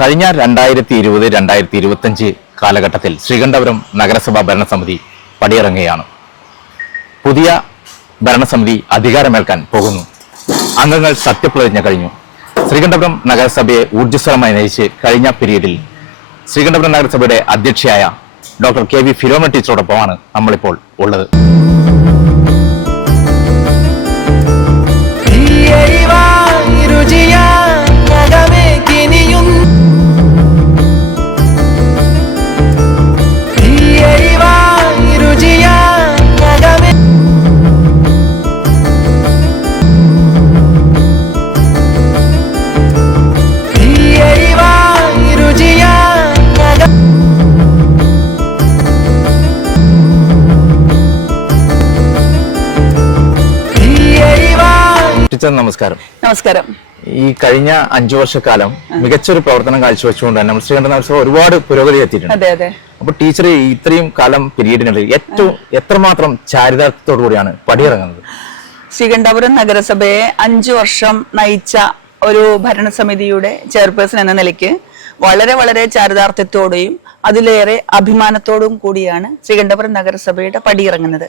കഴിഞ്ഞ രണ്ടായിരത്തി ഇരുപത് രണ്ടായിരത്തി ഇരുപത്തഞ്ച് കാലഘട്ടത്തിൽ ശ്രീകണ്ഠപുരം നഗരസഭാ ഭരണസമിതി പടിയിറങ്ങുകയാണ്. പുതിയ ഭരണസമിതി അധികാരമേൽക്കാൻ പോകുന്നു. അംഗങ്ങൾ സത്യപ്രതിജ്ഞ കഴിഞ്ഞു. ശ്രീകണ്ഠപുരം നഗരസഭയെ ഊർജസ്വലമായി നയിച്ച് കഴിഞ്ഞ പീരീഡിൽ ശ്രീകണ്ഠപുരം നഗരസഭയുടെ അധ്യക്ഷയായ ഡോക്ടർ കെ വി ഫിലോമ ടീച്ചറോടൊപ്പമാണ് നമ്മളിപ്പോൾ ഉള്ളത്. ടീച്ചർ നമസ്കാരം. നമസ്കാരം. ഈ കഴിഞ്ഞ അഞ്ചു വർഷക്കാലം മികച്ചൊരു പ്രവർത്തനം കാഴ്ചവെച്ചുകൊണ്ട് തന്നെ നമ്മൾ ശ്രീകണ്ഠ നഗരസഭ ഒരുപാട് പുരോഗതി എത്തിയിട്ടുണ്ട്. അതെ അതെ. അപ്പൊ ടീച്ചർ ഇത്രയും കാലം പിരീഡിനുള്ളിൽ ഏറ്റവും എത്രമാത്രം ചാരിതാർത്ഥ്യത്തോടു കൂടിയാണ് പടിയിറങ്ങുന്നത്? ശ്രീകണ്ഠപുരം നഗരസഭയെ അഞ്ചു വർഷം നയിച്ച ഒരു ഭരണസമിതിയുടെ ചെയർപേഴ്സൺ എന്ന നിലയ്ക്ക് വളരെ വളരെ ചാരിതാർത്ഥ്യത്തോടെയും അതിലേറെ അഭിമാനത്തോടും കൂടിയാണ് ശ്രീകണ്ഠപുരം നഗരസഭയുടെ പടിയിറങ്ങുന്നത്.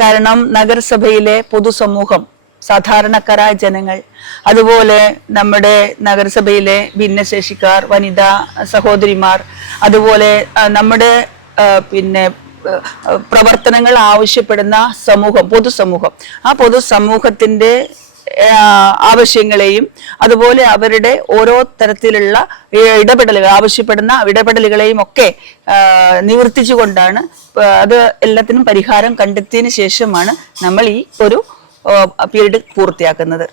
കാരണം നഗരസഭയിലെ പൊതുസമൂഹം സാധാരണക്കാരായ ജനങ്ങൾ. അതുപോലെ നമ്മുടെ നഗരസഭയിലെ ഭിന്നശേഷിക്കാർ വനിതാ സഹോദരിമാർ അതുപോലെ നമ്മുടെ പിന്നെ പ്രവർത്തനങ്ങൾ ആവശ്യപ്പെടുന്ന സമൂഹം പൊതുസമൂഹം. ആ പൊതുസമൂഹത്തിന്റെ ആവശ്യങ്ങളെയും അതുപോലെ അവരുടെ ഓരോ തരത്തിലുള്ള ഇടപെടലുകൾ ആവശ്യപ്പെടുന്ന ഇടപെടലുകളെയും ഒക്കെ നിവർത്തിച്ചുകൊണ്ടാണ് അത് എല്ലാത്തിനും പരിഹാരം കണ്ടെത്തിയതിന് ശേഷമാണ് നമ്മൾ ഈ ഒരു പീരീഡ് പൂർത്തിയാക്കുന്നത്.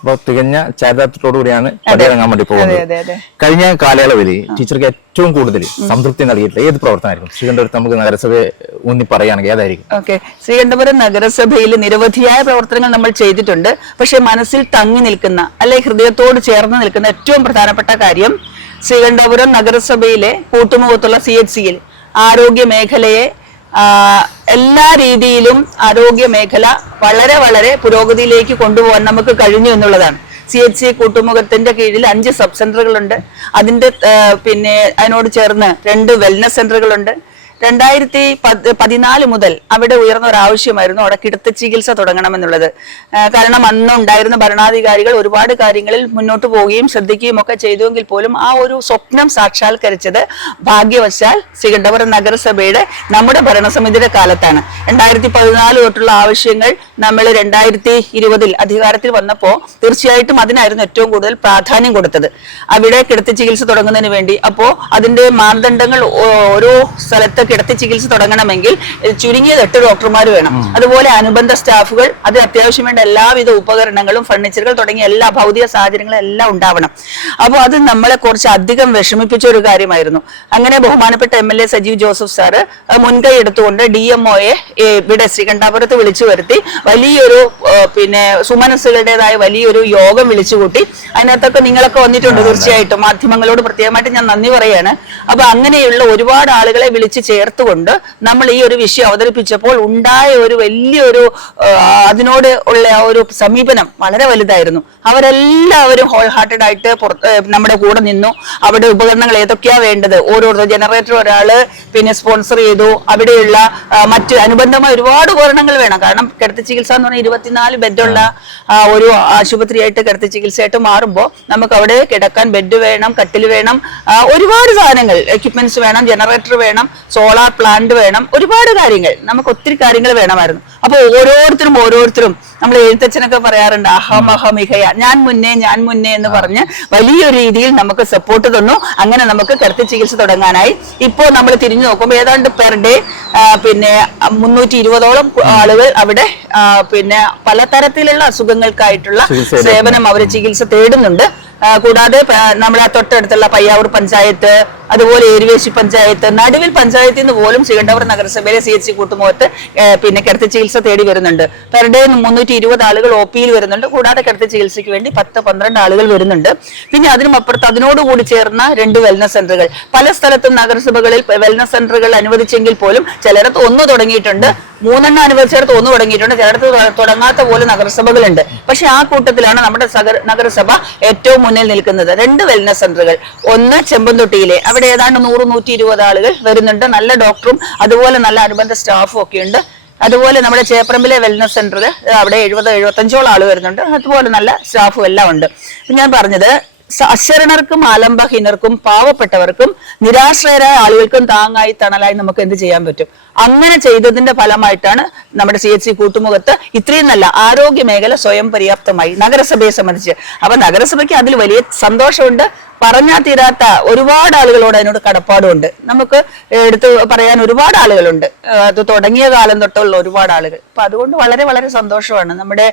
അപ്പൊ തികഞ്ഞ ചാരിതാർത്ഥ്യത്തോടു കൂടിയാണ് പടിയിറങ്ങാൻ വേണ്ടി പോകുന്നത്. കഴിഞ്ഞ കാലയളവിൽ ടീച്ചർക്ക് ഏറ്റവും കൂടുതൽ സംതൃപ്തി നൽകിയിട്ടുള്ള ഏത് പ്രവർത്തനമായിരിക്കും? ശ്രീകണ്ഠപുരത്ത് നമുക്ക് നഗരസഭയെ ഊന്നി പറയുകയാണെങ്കിൽ ഏതായിരിക്കും? ഓക്കെ. ശ്രീകണ്ഠപുരം നഗരസഭയിൽ നിരവധിയായ പ്രവർത്തനങ്ങൾ നമ്മൾ ചെയ്തിട്ടുണ്ട്. പക്ഷെ മനസ്സിൽ തങ്ങി നിൽക്കുന്ന അല്ലെ ഹൃദയത്തോട് ചേർന്ന് നിൽക്കുന്ന ഏറ്റവും പ്രധാനപ്പെട്ട കാര്യം ശ്രീകണ്ഠപുരം നഗരസഭയിലെ കൂട്ടുമുഖത്തുള്ള സി എച്ച് സിയിൽ ആരോഗ്യ മേഖലയെ എല്ലാ രീതിയിലും ആരോഗ്യ മേഖല വളരെ വളരെ പുരോഗതിയിലേക്ക് കൊണ്ടുപോകാൻ നമുക്ക് കഴിഞ്ഞു എന്നുള്ളതാണ്. സി എച്ച് സി കൂട്ടുമുഖത്തിന്റെ കീഴിൽ അഞ്ച് സബ് സെന്ററുകളുണ്ട്. അതിന്റെ പിന്നെ അതിനോട് ചേർന്ന് രണ്ട് വെൽനസ് സെന്ററുകളുണ്ട് രണ്ടായിരത്തി പത് പതിനാല് മുതൽ അവിടെ ഉയർന്ന ഒരു ആവശ്യമായിരുന്നു അവിടെ കിടത്തി ചികിത്സ തുടങ്ങണമെന്നുള്ളത്. കാരണം അന്ന് ഉണ്ടായിരുന്ന ഭരണാധികാരികൾ ഒരുപാട് കാര്യങ്ങളിൽ മുന്നോട്ട് പോവുകയും ശ്രദ്ധിക്കുകയും ഒക്കെ ചെയ്തുവെങ്കിൽ പോലും ആ ഒരു സ്വപ്നം സാക്ഷാത്കരിച്ചത് ഭാഗ്യവശാൽ ശ്രീകണ്ഠപുരം നഗരസഭയുടെ നമ്മുടെ ഭരണസമിതിയുടെ കാലത്താണ്. രണ്ടായിരത്തി പതിനാല് തൊട്ടുള്ള ആവശ്യങ്ങൾ നമ്മൾ രണ്ടായിരത്തി ഇരുപതിൽ അധികാരത്തിൽ വന്നപ്പോൾ തീർച്ചയായിട്ടും അതിനായിരുന്നു ഏറ്റവും കൂടുതൽ പ്രാധാന്യം കൊടുത്തത്. അവിടെ കിടത്തി ചികിത്സ തുടങ്ങുന്നതിന് വേണ്ടി. അപ്പോൾ അതിന്റെ മാനദണ്ഡങ്ങൾ ഓരോ സ്ഥലത്ത് കിടത്തി ചികിത്സ തുടങ്ങണമെങ്കിൽ ചുരുങ്ങിയത് എട്ട് ഡോക്ടർമാർ വേണം. അതുപോലെ അനുബന്ധ സ്റ്റാഫുകൾ അത് അത്യാവശ്യം വേണ്ട എല്ലാവിധ ഉപകരണങ്ങളും ഫർണിച്ചറുകൾ തുടങ്ങിയ എല്ലാ ഭൗതിക സാഹചര്യങ്ങളും എല്ലാം ഉണ്ടാവണം. അപ്പോൾ അത് നമ്മളെ കുറച്ച് അധികം വിഷമിപ്പിച്ച ഒരു കാര്യമായിരുന്നു. അങ്ങനെ ബഹുമാനപ്പെട്ട M L A Sajeev Joseph sir മുൻകൈ എടുത്തുകൊണ്ട് ഡി എം ഒയെ ഇവിടെ ശ്രീകണ്ഠാപുരത്ത് വിളിച്ചു വരുത്തി വലിയൊരു പിന്നെ സുമനസ്സുകളുടേതായ വലിയൊരു യോഗം വിളിച്ചുകൂട്ടി. അതിനകത്തൊക്കെ നിങ്ങളൊക്കെ വന്നിട്ടുണ്ട് തീർച്ചയായിട്ടും. മാധ്യമങ്ങളോട് പ്രത്യേകമായിട്ട് ഞാൻ നന്ദി പറയാണ്. അപ്പൊ അങ്ങനെയുള്ള ഒരുപാട് ആളുകളെ വിളിച്ച് ചേർത്തുകൊണ്ട് നമ്മൾ ഈ ഒരു വിഷയം അവതരിപ്പിച്ചപ്പോൾ ഉണ്ടായ ഒരു വലിയൊരു അതിനോട് ഉള്ള ഒരു സമീപനം വളരെ വലുതായിരുന്നു. അവരെല്ലാവരും ഹോൾ ഹാർട്ടഡ് ആയിട്ട് പുറത്ത് നമ്മുടെ കൂടെ നിന്നു. അവിടെ ഉപകരണങ്ങൾ ഏതൊക്കെയാ വേണ്ടത്? ഓരോരുത്തർ ജനറേറ്റർ ഒരാൾ പിന്നെ സ്പോൺസർ ചെയ്തു. അവിടെയുള്ള മറ്റ് അനുബന്ധമായ ഒരുപാട് ഉപകരണങ്ങൾ വേണം. കാരണം കിടത്തി ചികിത്സ എന്ന് പറഞ്ഞാൽ ഇരുപത്തിനാല് ബെഡുള്ള ഒരു ആശുപത്രിയായിട്ട് കിടത്തി ചികിത്സയായിട്ട് മാറുമ്പോൾ നമുക്ക് അവിടെ കിടക്കാൻ ബെഡ് വേണം കട്ടിൽ വേണം. ഒരുപാട് സാധനങ്ങൾ എക്യുപ്മെന്റ്സ് വേണം ജനറേറ്റർ വേണം സോളാർ പ്ലാന്റ് വേണം. ഒരുപാട് കാര്യങ്ങൾ. നമുക്ക് ഒത്തിരി കാര്യങ്ങൾ വേണമായിരുന്നു. അപ്പൊ ഓരോരുത്തരും ഓരോരുത്തരും നമ്മൾ എഴുത്തച്ഛനൊക്കെ പറയാറുണ്ട് അഹം അഹം ഇഹയ. ഞാൻ മുന്നേ ഞാൻ മുന്നേ എന്ന് പറഞ്ഞ് വലിയൊരു രീതിയിൽ നമുക്ക് സപ്പോർട്ട് തന്നു. അങ്ങനെ നമുക്ക് കിടത്തി ചികിത്സ തുടങ്ങാനായി. ഇപ്പോൾ നമ്മൾ തിരിഞ്ഞു നോക്കുമ്പോൾ ഏതാണ്ട് പെർ ഡേ പിന്നെ മുന്നൂറ്റി ഇരുപതോളം ആളുകൾ അവിടെ പിന്നെ പലതരത്തിലുള്ള അസുഖങ്ങൾക്കായിട്ടുള്ള സേവനം അവർ ചികിത്സ തേടുന്നുണ്ട്. കൂടാതെ നമ്മുടെ ആ തൊട്ടടുത്തുള്ള പയ്യാവൂർ പഞ്ചായത്ത് അതുപോലെ ഏരുവേശി പഞ്ചായത്ത് നടുവിൽ പഞ്ചായത്തിൽ നിന്ന് പോലും ശ്രീകണ്ഠപുരം നഗരസഭയിലെ സി എച്ച് കൂട്ടുമുഖത്ത് പിന്നെ കിടത്തി ചികിത്സ തേടി വരുന്നുണ്ട്. പെർ ഡേ മുന്നൂറ്റി ഇരുപത് ആളുകൾ ഒ പിയിൽ വരുന്നുണ്ട്. കൂടാതെ കിടത്തി ചികിത്സയ്ക്ക് വേണ്ടി പത്ത് പന്ത്രണ്ട് ആളുകൾ വരുന്നുണ്ട്. പിന്നെ അതിനും അപ്പുറത്ത് അതിനോടുകൂടി ചേർന്ന രണ്ട് വെൽനസ് സെന്ററുകൾ പല സ്ഥലത്തും നഗരസഭകളിൽ വെൽനസ് സെന്ററുകൾ അനുവദിച്ചെങ്കിൽ പോലും ചിലയിടത്ത് ഒന്ന് തുടങ്ങിയിട്ടുണ്ട്. മൂന്നെണ്ണം അനുവദിച്ചിടത്ത് ഒന്ന് തുടങ്ങിയിട്ടുണ്ട്. ചിലയിടത്ത് തുടങ്ങാത്ത പോലെ നഗരസഭകളുണ്ട്. പക്ഷെ ആ കൂട്ടത്തിലാണ് നമ്മുടെ നഗരസഭ ഏറ്റവും മുന്നിൽ നിൽക്കുന്നത്. രണ്ട് വെൽനസ് സെന്ററുകൾ ഒന്ന് ചെമ്പന്തൊട്ടിയിലെ. അവിടെ ഏതാണ്ട് നൂറ് നൂറ്റി ഇരുപത് ആളുകൾ വരുന്നുണ്ട്. നല്ല ഡോക്ടറും അതുപോലെ നല്ല അനുബന്ധ സ്റ്റാഫും ഒക്കെ ഉണ്ട്. അതുപോലെ നമ്മുടെ ചേപ്പറമ്പിലെ വെൽനസ് സെന്ററിൽ അവിടെ എഴുപത് എഴുപത്തഞ്ചോളം ആൾ വരുന്നുണ്ട്. അതുപോലെ നല്ല സ്റ്റാഫും എല്ലാം ഉണ്ട്. ഞാൻ പറഞ്ഞത് അശരണർക്കും ആലംബഹീനർക്കും പാവപ്പെട്ടവർക്കും നിരാശ്രയരായ ആളുകൾക്കും താങ്ങായി തണലായി നമുക്ക് എന്ത് ചെയ്യാൻ പറ്റും? അങ്ങനെ ചെയ്തതിന്റെ ഫലമായിട്ടാണ് നമ്മുടെ സി എച്ച് സി കൂട്ടുമുഖത്ത് ഇത്രയും നല്ല ആരോഗ്യ മേഖല സ്വയം പര്യാപ്തമായി നഗരസഭയെ സംബന്ധിച്ച്. അപ്പൊ നഗരസഭയ്ക്ക് അതിൽ വലിയ സന്തോഷമുണ്ട്. പറഞ്ഞാൽ തീരാത്ത ഒരുപാട് ആളുകളോട് അതിനോട് കടപ്പാടുണ്ട് നമുക്ക് എടുത്ത് പറയാൻ ഒരുപാട് ആളുകളുണ്ട്. അത് തുടങ്ങിയ കാലം തൊട്ടുള്ള ഒരുപാട് ആളുകൾ. അപ്പൊ അതുകൊണ്ട് വളരെ വളരെ സന്തോഷമാണ്. നമ്മുടെ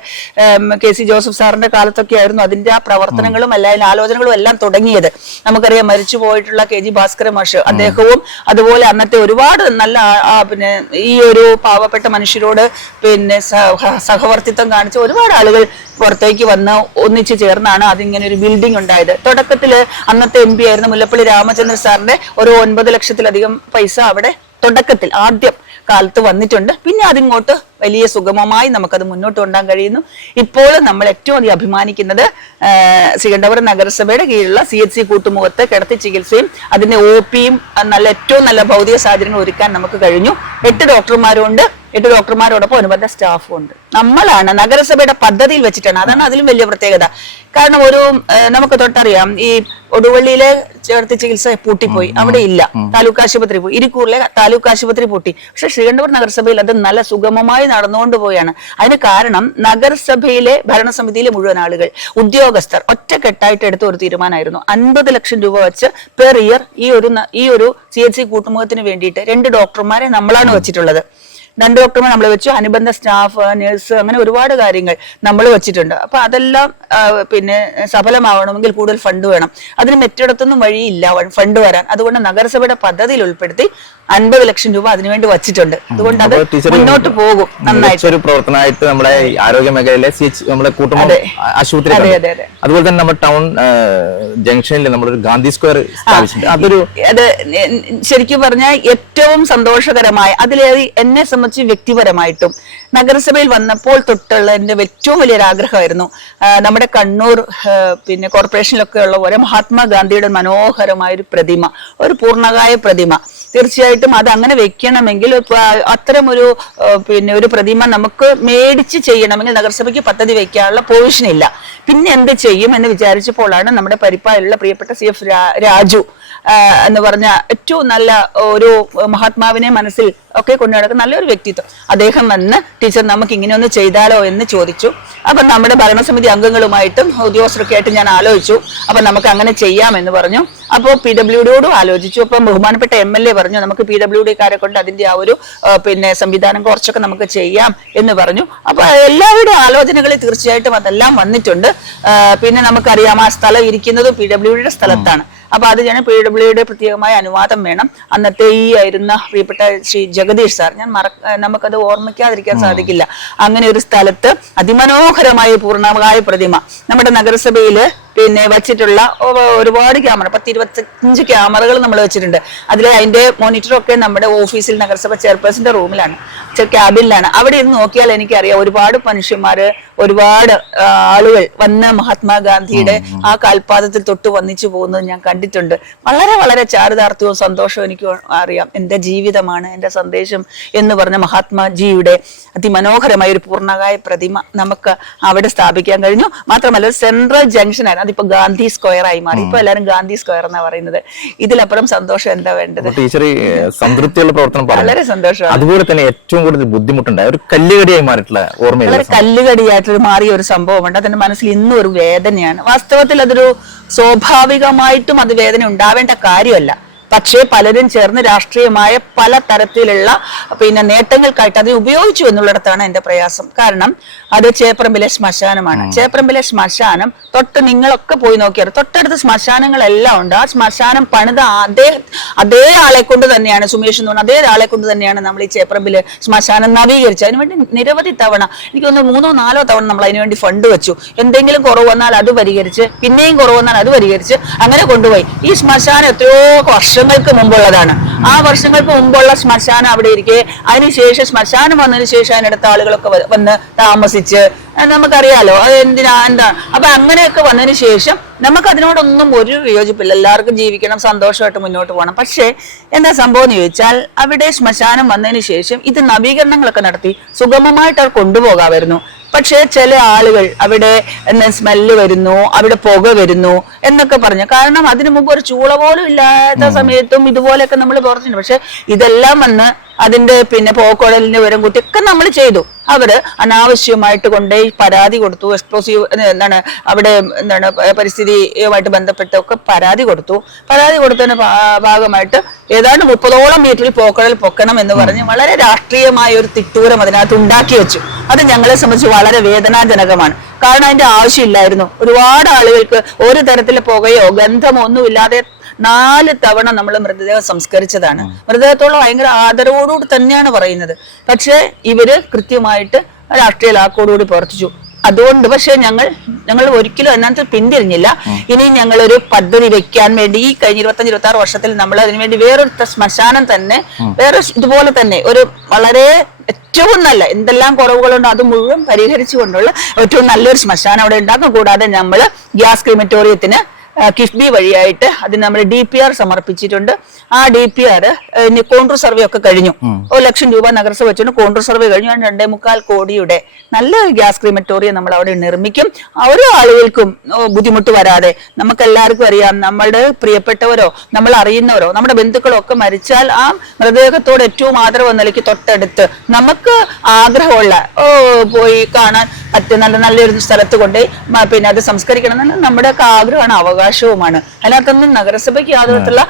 കെ സി ജോസഫ് സാറിന്റെ കാലത്തൊക്കെ ആയിരുന്നു അതിന്റെ ആ പ്രവർത്തനങ്ങളും അല്ലെങ്കിൽ ആലോചനകളും എല്ലാം തുടങ്ങിയത്. നമുക്കറിയാം മരിച്ചു പോയിട്ടുള്ള കെ ജി ഭാസ്കര മാഷ് അദ്ദേഹവും അതുപോലെ അന്നത്തെ ഒരുപാട് നല്ല പിന്നെ ഈ ഒരു പാവപ്പെട്ട മനുഷ്യരോട് പിന്നെ സഹ- സഹവർത്തിത്വം കാണിച്ച ഒരുപാട് ആളുകൾ പുറത്തേക്ക് വന്ന് ഒന്നിച്ചു ചേർന്നാണ് അതിങ്ങനെ ഒരു ബിൽഡിംഗ് ഉണ്ടായത്. തുടക്കത്തിൽ അന്നത്തെ എം പി ആയിരുന്ന മുല്ലപ്പള്ളി രാമചന്ദ്രൻ സാറിന്റെ ഒരു ഒൻപത് ലക്ഷത്തിലധികം പൈസ അവിടെ തുടക്കത്തിൽ ആദ്യം കാലത്ത് വന്നിട്ടുണ്ട്. പിന്നെ അതിങ്ങോട്ട് വലിയ സുഗമമായി നമുക്കത് മുന്നോട്ട് കൊണ്ടാൻ കഴിയുന്നു. ഇപ്പോൾ നമ്മൾ ഏറ്റവും അധികം അഭിമാനിക്കുന്നത് ശ്രീകണ്ഠപുരം നഗരസഭയുടെ കീഴിലുള്ള സി എച്ച് സി കൂട്ടുമുഖത്ത് കിടത്തി ചികിത്സയും അതിന്റെ ഒ പിയും നല്ല ഏറ്റവും നല്ല ഭൗതിക സാഹചര്യങ്ങൾ ഒരുക്കാൻ നമുക്ക് കഴിഞ്ഞു. എട്ട് ഡോക്ടർമാരും ഉണ്ട് എട്ട് ഡോക്ടർമാരോടൊപ്പം അനുബന്ധ സ്റ്റാഫും ഉണ്ട്. നമ്മളാണ് നഗരസഭയുടെ പദ്ധതിയിൽ വെച്ചിട്ടാണ്. അതാണ് അതിലും വലിയ പ്രത്യേകത. കാരണം ഒരു നമുക്ക് തൊട്ടറിയാം ഈ ഒടുവള്ളിയിലെ ചേർത്ത് ചികിത്സ പൂട്ടിപ്പോയി. അവിടെ ഇല്ല. താലൂക്ക് ആശുപത്രി പോയി. ഇരിക്കൂറിലെ താലൂക്ക് ആശുപത്രി പൂട്ടി. പക്ഷെ ശ്രീകണ്ഠപുരം നഗരസഭയിൽ അത് നല്ല സുഗമമായി നടന്നുകൊണ്ട് പോയാണ്. അതിന് കാരണം നഗരസഭയിലെ ഭരണസമിതിയിലെ മുഴുവൻ ആളുകൾ ഉദ്യോഗസ്ഥർ ഒറ്റക്കെട്ടായിട്ട് എടുത്ത ഒരു തീരുമാനമായിരുന്നു. അൻപത് ലക്ഷം രൂപ വെച്ച് പെർ ഇയർ ഈ ഒരു ഈ ഒരു സി എച്ച് സി കൂട്ടുമുഖത്തിന് വേണ്ടിയിട്ട് രണ്ട് ഡോക്ടർമാരെ നമ്മളാണ് വെച്ചിട്ടുള്ളത്. രണ്ട് ഡോക്ടർമാർ നമ്മൾ വെച്ചു. അനുബന്ധ സ്റ്റാഫ് നഴ്സ് അങ്ങനെ ഒരുപാട് കാര്യങ്ങൾ നമ്മൾ വെച്ചിട്ടുണ്ട്. അപ്പൊ അതെല്ലാം പിന്നെ സഫലമാവണമെങ്കിൽ കൂടുതൽ ഫണ്ട് വേണം. അതിന് മറ്റിടത്തൊന്നും വഴിയില്ല. ഫണ്ട് വരാൻ. അതുകൊണ്ട് നഗരസഭയുടെ പദ്ധതിയിൽ ഉൾപ്പെടുത്തി അൻപത് ലക്ഷം രൂപ അതിനുവേണ്ടി വച്ചിട്ടുണ്ട്. അതുകൊണ്ട് അത് മുന്നോട്ട് പോകും നന്നായിട്ട്. ഒരു പ്രവർത്തനമായിട്ട് നമ്മുടെ ആരോഗ്യ മേഖലയിലെ നമ്മുടെ കൂട്ടുകാരെ. ആശുപത്രി. അതുപോലെ തന്നെ നമ്മുടെ ടൗൺ ജംഗ്ഷനിൽ നമ്മളൊരു ഗാന്ധി സ്ക്വയർ അതൊരു അത് ശരിക്കും പറഞ്ഞാൽ ഏറ്റവും സന്തോഷകരമായ അതിലേറെ എന്നെ സംബന്ധിച്ച് വ്യക്തിപരമായിട്ടും നഗരസഭയിൽ വന്നപ്പോൾ തൊട്ടുള്ള എന്റെ ഏറ്റവും വലിയൊരു ആഗ്രഹമായിരുന്നു നമ്മുടെ കണ്ണൂർ പിന്നെ കോർപ്പറേഷനിലൊക്കെ ഉള്ള പോലെ മഹാത്മാഗാന്ധിയുടെ മനോഹരമായ ഒരു പ്രതിമ ഒരു പൂർണകായ പ്രതിമ. തീർച്ചയായിട്ടും അത് അങ്ങനെ വെക്കണമെങ്കിൽ അത്തരം ഒരു പിന്നെ ഒരു പ്രതിമ നമുക്ക് മേടിച്ച് ചെയ്യണമെങ്കിൽ നഗരസഭയ്ക്ക് പദ്ധതി വെക്കാനുള്ള പൊസിഷൻ ഇല്ല. പിന്നെ എന്ത് ചെയ്യും എന്ന് വിചാരിച്ചപ്പോഴാണ് നമ്മുടെ പരിപ്പാലുള്ള പ്രിയപ്പെട്ട സി എഫ് രാജു എന്ന് പറഞ്ഞ ഏറ്റവും നല്ല ഒരു മഹാത്മാവിനെ മനസ്സിൽ ഒക്കെ കൊണ്ടു നടക്കുന്ന നല്ലൊരു വ്യക്തിത്വം. അദ്ദേഹം വന്ന് ടീച്ചർ നമുക്ക് ഇങ്ങനെ ഒന്ന് ചെയ്താലോ? എന്ന് ചോദിച്ചു. അപ്പൊ നമ്മുടെ ഭരണസമിതി അംഗങ്ങളുമായിട്ടും ഉദ്യോഗസ്ഥരൊക്കെ ആയിട്ട് ഞാൻ ആലോചിച്ചു. അപ്പൊ നമുക്ക് അങ്ങനെ ചെയ്യാമെന്ന് പറഞ്ഞു. അപ്പോൾ പി ഡബ്ല്യു ഡിയോടും ആലോചിച്ചു. അപ്പം ബഹുമാനപ്പെട്ട എം എൽ എ പറഞ്ഞു നമുക്ക് പി ഡബ്ല്യു ഡിക്കാരെ കൊണ്ട് അതിന്റെ ആ ഒരു പിന്നെ സംവിധാനം കുറച്ചൊക്കെ നമുക്ക് ചെയ്യാം എന്ന് പറഞ്ഞു. അപ്പൊ എല്ലാവരുടെയും ആലോചനകളിൽ തീർച്ചയായിട്ടും അതെല്ലാം വന്നിട്ടുണ്ട്. പിന്നെ നമുക്കറിയാം ആ സ്ഥലം ഇരിക്കുന്നത് പി ഡബ്ല്യു ഡിയുടെ സ്ഥലത്താണ്. അപ്പൊ അത് ഞാൻ പി ഡബ്ല്യുയുടെ പ്രത്യേകമായ അനുവാദം വേണം. അന്നത്തെ ഈ ആയിരുന്ന പ്രിയപ്പെട്ട ശ്രീ ജഗദീഷ് സാർ ഞാൻ മറ നമുക്കത് ഓർമ്മിക്കാതിരിക്കാൻ സാധിക്കില്ല. അങ്ങനെ ഒരു സ്ഥലത്ത് അതിമനോഹരമായ പൂർണമായ പ്രതിമ നമ്മുടെ നഗരസഭയിൽ പിന്നെ വെച്ചിട്ടുള്ള ഒരുപാട് ക്യാമറ പത്ത് ഇരുപത്തഞ്ച് ക്യാമറകൾ നമ്മൾ വെച്ചിട്ടുണ്ട്. അതിൽ അതിന്റെ മോണിറ്ററൊക്കെ നമ്മുടെ ഓഫീസിൽ നഗരസഭ ചെയർപേഴ്സന്റെ റൂമിലാണ് ക്യാബിനിലാണ് അവിടെ ഇരുന്ന് നോക്കിയാൽ എനിക്കറിയാം ഒരുപാട് മനുഷ്യന്മാര് ഒരുപാട് ആളുകൾ വന്ന മഹാത്മാഗാന്ധിയുടെ ആ കാൽപാദത്തിൽ തൊട്ട് വന്നിച്ചു പോകുന്നത് ഞാൻ കണ്ടിട്ടുണ്ട്. വളരെ വളരെ ചാരിതാർത്ഥ്യവും സന്തോഷവും എനിക്ക് അറിയാം. എന്റെ ജീവിതമാണ് എന്റെ സന്ദേശം എന്ന് പറഞ്ഞ മഹാത്മാജിയുടെ അതിമനോഹരമായ ഒരു പൂർണകായ പ്രതിമ നമുക്ക് അവിടെ സ്ഥാപിക്കാൻ കഴിഞ്ഞു. മാത്രമല്ല സെൻട്രൽ ജംഗ്ഷൻ ആയിരുന്നു അതിപ്പോ ഗാന്ധി സ്ക്വയർ ആയി മാറി. ഇപ്പൊ എല്ലാരും ഗാന്ധി സ്ക്വയർ എന്നാ പറയുന്നത്. ഇതിലപ്പുറം സന്തോഷം എന്താ വേണ്ടത്? ടീച്ചർ സംതൃപ്തിയുള്ള പ്രവർത്തനം വളരെ സന്തോഷം അതുപോലെ തന്നെ ഏറ്റവും കൂടുതൽ ബുദ്ധിമുട്ടുണ്ട്. ഒരു കല്ലുകടിയായി മാറിയിട്ടുള്ള ഓർമ്മ വളരെ കല്ലുകടിയായിട്ട് മാറിയ ഒരു സംഭവമുണ്ട്. അതിന്റെ മനസ്സിൽ ഇന്നും ഒരു വേദനയാണ്. വാസ്തവത്തിൽ അതൊരു സ്വാഭാവികമായിട്ടും അത് വേദന ഉണ്ടാവേണ്ട കാര്യമല്ല. പക്ഷേ പലരും ചേർന്ന് രാഷ്ട്രീയമായ പല തരത്തിലുള്ള പിന്നെ നേട്ടങ്ങൾക്കായിട്ട് അത് ഉപയോഗിച്ചു എന്നുള്ളിടത്താണ് എന്റെ പ്രയാസം. കാരണം അത് ചേപ്പറമ്പിലെ ശ്മശാനമാണ്. ചേപ്പറമ്പിലെ ശ്മശാനം തൊട്ട് നിങ്ങളൊക്കെ പോയി നോക്കിയാൽ തൊട്ടടുത്ത് ശ്മശാനങ്ങളെല്ലാം ഉണ്ട്. ആ ശ്മശാനം പണിത അതേ അതേ ആളെ കൊണ്ട് തന്നെയാണ് സുമേഷ് എന്ന് പറഞ്ഞ അതേ ആളെ കൊണ്ട് തന്നെയാണ് നമ്മൾ ഈ ചേപ്പറമ്പിൽ ശ്മശാനം നവീകരിച്ചത്. അതിനുവേണ്ടി നിരവധി തവണ എനിക്ക് തോന്നുന്നു മൂന്നോ നാലോ തവണ നമ്മൾ അതിനുവേണ്ടി ഫണ്ട് വെച്ചു. എന്തെങ്കിലും കുറവ് വന്നാൽ അത് പരിഹരിച്ച് പിന്നെയും കുറവ് വന്നാൽ അത് പരിഹരിച്ച് അങ്ങനെ കൊണ്ടുപോയി. ഈ ശ്മശാനം എത്രയോ വർഷങ്ങൾക്ക് മുമ്പുള്ളതാണ്. ആ വർഷങ്ങൾക്ക് മുമ്പുള്ള ശ്മശാനം അവിടെ ഇരിക്കെ. അതിനുശേഷം ശ്മശാനം വന്നതിന് ശേഷം അതിനടുത്ത ആളുകളൊക്കെ വന്ന് താമസിച്ച്. നമുക്കറിയാലോ. എന്തിനാ? എന്താ? അപ്പൊ അങ്ങനെയൊക്കെ വന്നതിന് ശേഷം നമുക്ക് അതിനോടൊന്നും ഒരു വിയോജിപ്പില്ല. എല്ലാവർക്കും ജീവിക്കണം സന്തോഷമായിട്ട് മുന്നോട്ട് പോകണം. പക്ഷേ എന്താ സംഭവം എന്ന് ചോദിച്ചാൽ അവിടെ ശ്മശാനം വന്നതിന് ശേഷം ഇത് നവീകരണങ്ങളൊക്കെ നടത്തി സുഗമമായിട്ട് അവർ കൊണ്ടുപോകാമായിരുന്നു. പക്ഷേ ചില ആളുകൾ അവിടെ എന്താ സ്മെല്ല് വരുന്നു അവിടെ പുക വരുന്നു എന്നൊക്കെ പറഞ്ഞു. കാരണം അതിനു മുമ്പ് ഒരു ചൂള പോലും ഇല്ലാത്ത സമയത്തും ഇതുപോലെയൊക്കെ നമ്മൾ പറഞ്ഞിട്ടുണ്ട് പക്ഷെ ഇതെല്ലാം വന്ന് അതിന്റെ പിന്നെ പോക്കുഴലിന്റെ വിവരം കൂട്ടി ഒക്കെ നമ്മൾ ചെയ്തു. അവർ അനാവശ്യമായിട്ട് കൊണ്ടേ പരാതി കൊടുത്തു എക്സ്പ്ലോസീവ് എന്താണ് അവിടെ എന്താണ് പരിസ്ഥിതിയുമായിട്ട് ബന്ധപ്പെട്ട് ഒക്കെ പരാതി കൊടുത്തു. പരാതി കൊടുത്തതിന് ഭാഗമായിട്ട് ഏതാണ്ട് മുപ്പതോളം മീറ്ററിൽ പോക്കടൽ പൊക്കണം എന്ന് പറഞ്ഞ് വളരെ രാഷ്ട്രീയമായ ഒരു തിട്ടൂരം അതിനകത്ത് ഉണ്ടാക്കി വെച്ചു. അത് ഞങ്ങളെ സംബന്ധിച്ച് വളരെ വേദനാജനകമാണ്. കാരണം അതിന്റെ ആവശ്യമില്ലായിരുന്നു. ഒരുപാട് ആളുകൾക്ക് ഒരു തരത്തിലെ പുകയോ ഗന്ധമോ ഒന്നുമില്ലാതെ നാല് തവണ നമ്മൾ മൃതദേഹം സംസ്കരിച്ചതാണ്. മൃതദേഹത്തോളം ഭയങ്കര ആദരവോടുകൂടി തന്നെയാണ് പറയുന്നത്. പക്ഷേ ഇവർ കൃത്യമായിട്ട് രാഷ്ട്രീയ ലാക്കോടുകൂടി പ്രവർത്തിച്ചു. അതുകൊണ്ട് പക്ഷെ ഞങ്ങൾ ഞങ്ങൾ ഒരിക്കലും അതിനകത്ത് പിന്തിരിഞ്ഞില്ല. ഇനി ഞങ്ങൾ ഒരു പദ്ധതി വെക്കാൻ വേണ്ടി ഈ കഴിഞ്ഞ ഇരുപത്തഞ്ച് ഇരുപത്തി ആറ് വർഷത്തിൽ നമ്മൾ അതിനുവേണ്ടി വേറൊരു ശ്മശാനം തന്നെ വേറെ ഇതുപോലെ തന്നെ ഒരു വളരെ ഏറ്റവും നല്ല എന്തെല്ലാം കുറവുകളുണ്ടോ അത് മുഴുവൻ പരിഹരിച്ചുകൊണ്ടുള്ള ഏറ്റവും നല്ലൊരു ശ്മശാനം അവിടെ ഉണ്ടാക്കും. കൂടാതെ നമ്മൾ ഗ്യാസ് ക്രിമറ്റോറിയത്തിന് കിഫ്ബി വഴിയായിട്ട് അതിന് നമ്മൾ ഡി പി ആർ സമർപ്പിച്ചിട്ടുണ്ട്. ആ D P R contour survey ഒക്കെ കഴിഞ്ഞു. ഒരു ലക്ഷം രൂപ നഗരസഭ വെച്ചുകൊണ്ട് കോൺട്രോ സർവേ കഴിഞ്ഞു. രണ്ടേ മുക്കാൽ കോടിയുടെ നല്ലൊരു ഗ്യാസ് ക്രിമറ്റോറിയം നമ്മൾ അവിടെ നിർമ്മിക്കും. ഓരോ ആളുകൾക്കും ബുദ്ധിമുട്ട് വരാതെ നമുക്ക് എല്ലാവർക്കും അറിയാം. നമ്മളുടെ പ്രിയപ്പെട്ടവരോ നമ്മൾ അറിയുന്നവരോ നമ്മുടെ ബന്ധുക്കളോ ഒക്കെ മരിച്ചാൽ ആ മൃതദേഹത്തോട് ഏറ്റവും ആദരവ് നിലയ്ക്ക് തൊട്ടടുത്ത് നമുക്ക് ആഗ്രഹമുള്ള ഓ പോയി കാണാൻ പറ്റുന്ന നല്ല നല്ലൊരു സ്ഥലത്ത് കൊണ്ടുപോയി പിന്നെ അത് സംസ്കരിക്കണം നമ്മുടെ ആഗ്രഹമാണ് അവകാശവുമാണ് അതിനകത്തൊന്നും നഗരസഭയ്ക്ക് യാതൊരു വിധത്തിലുള്ള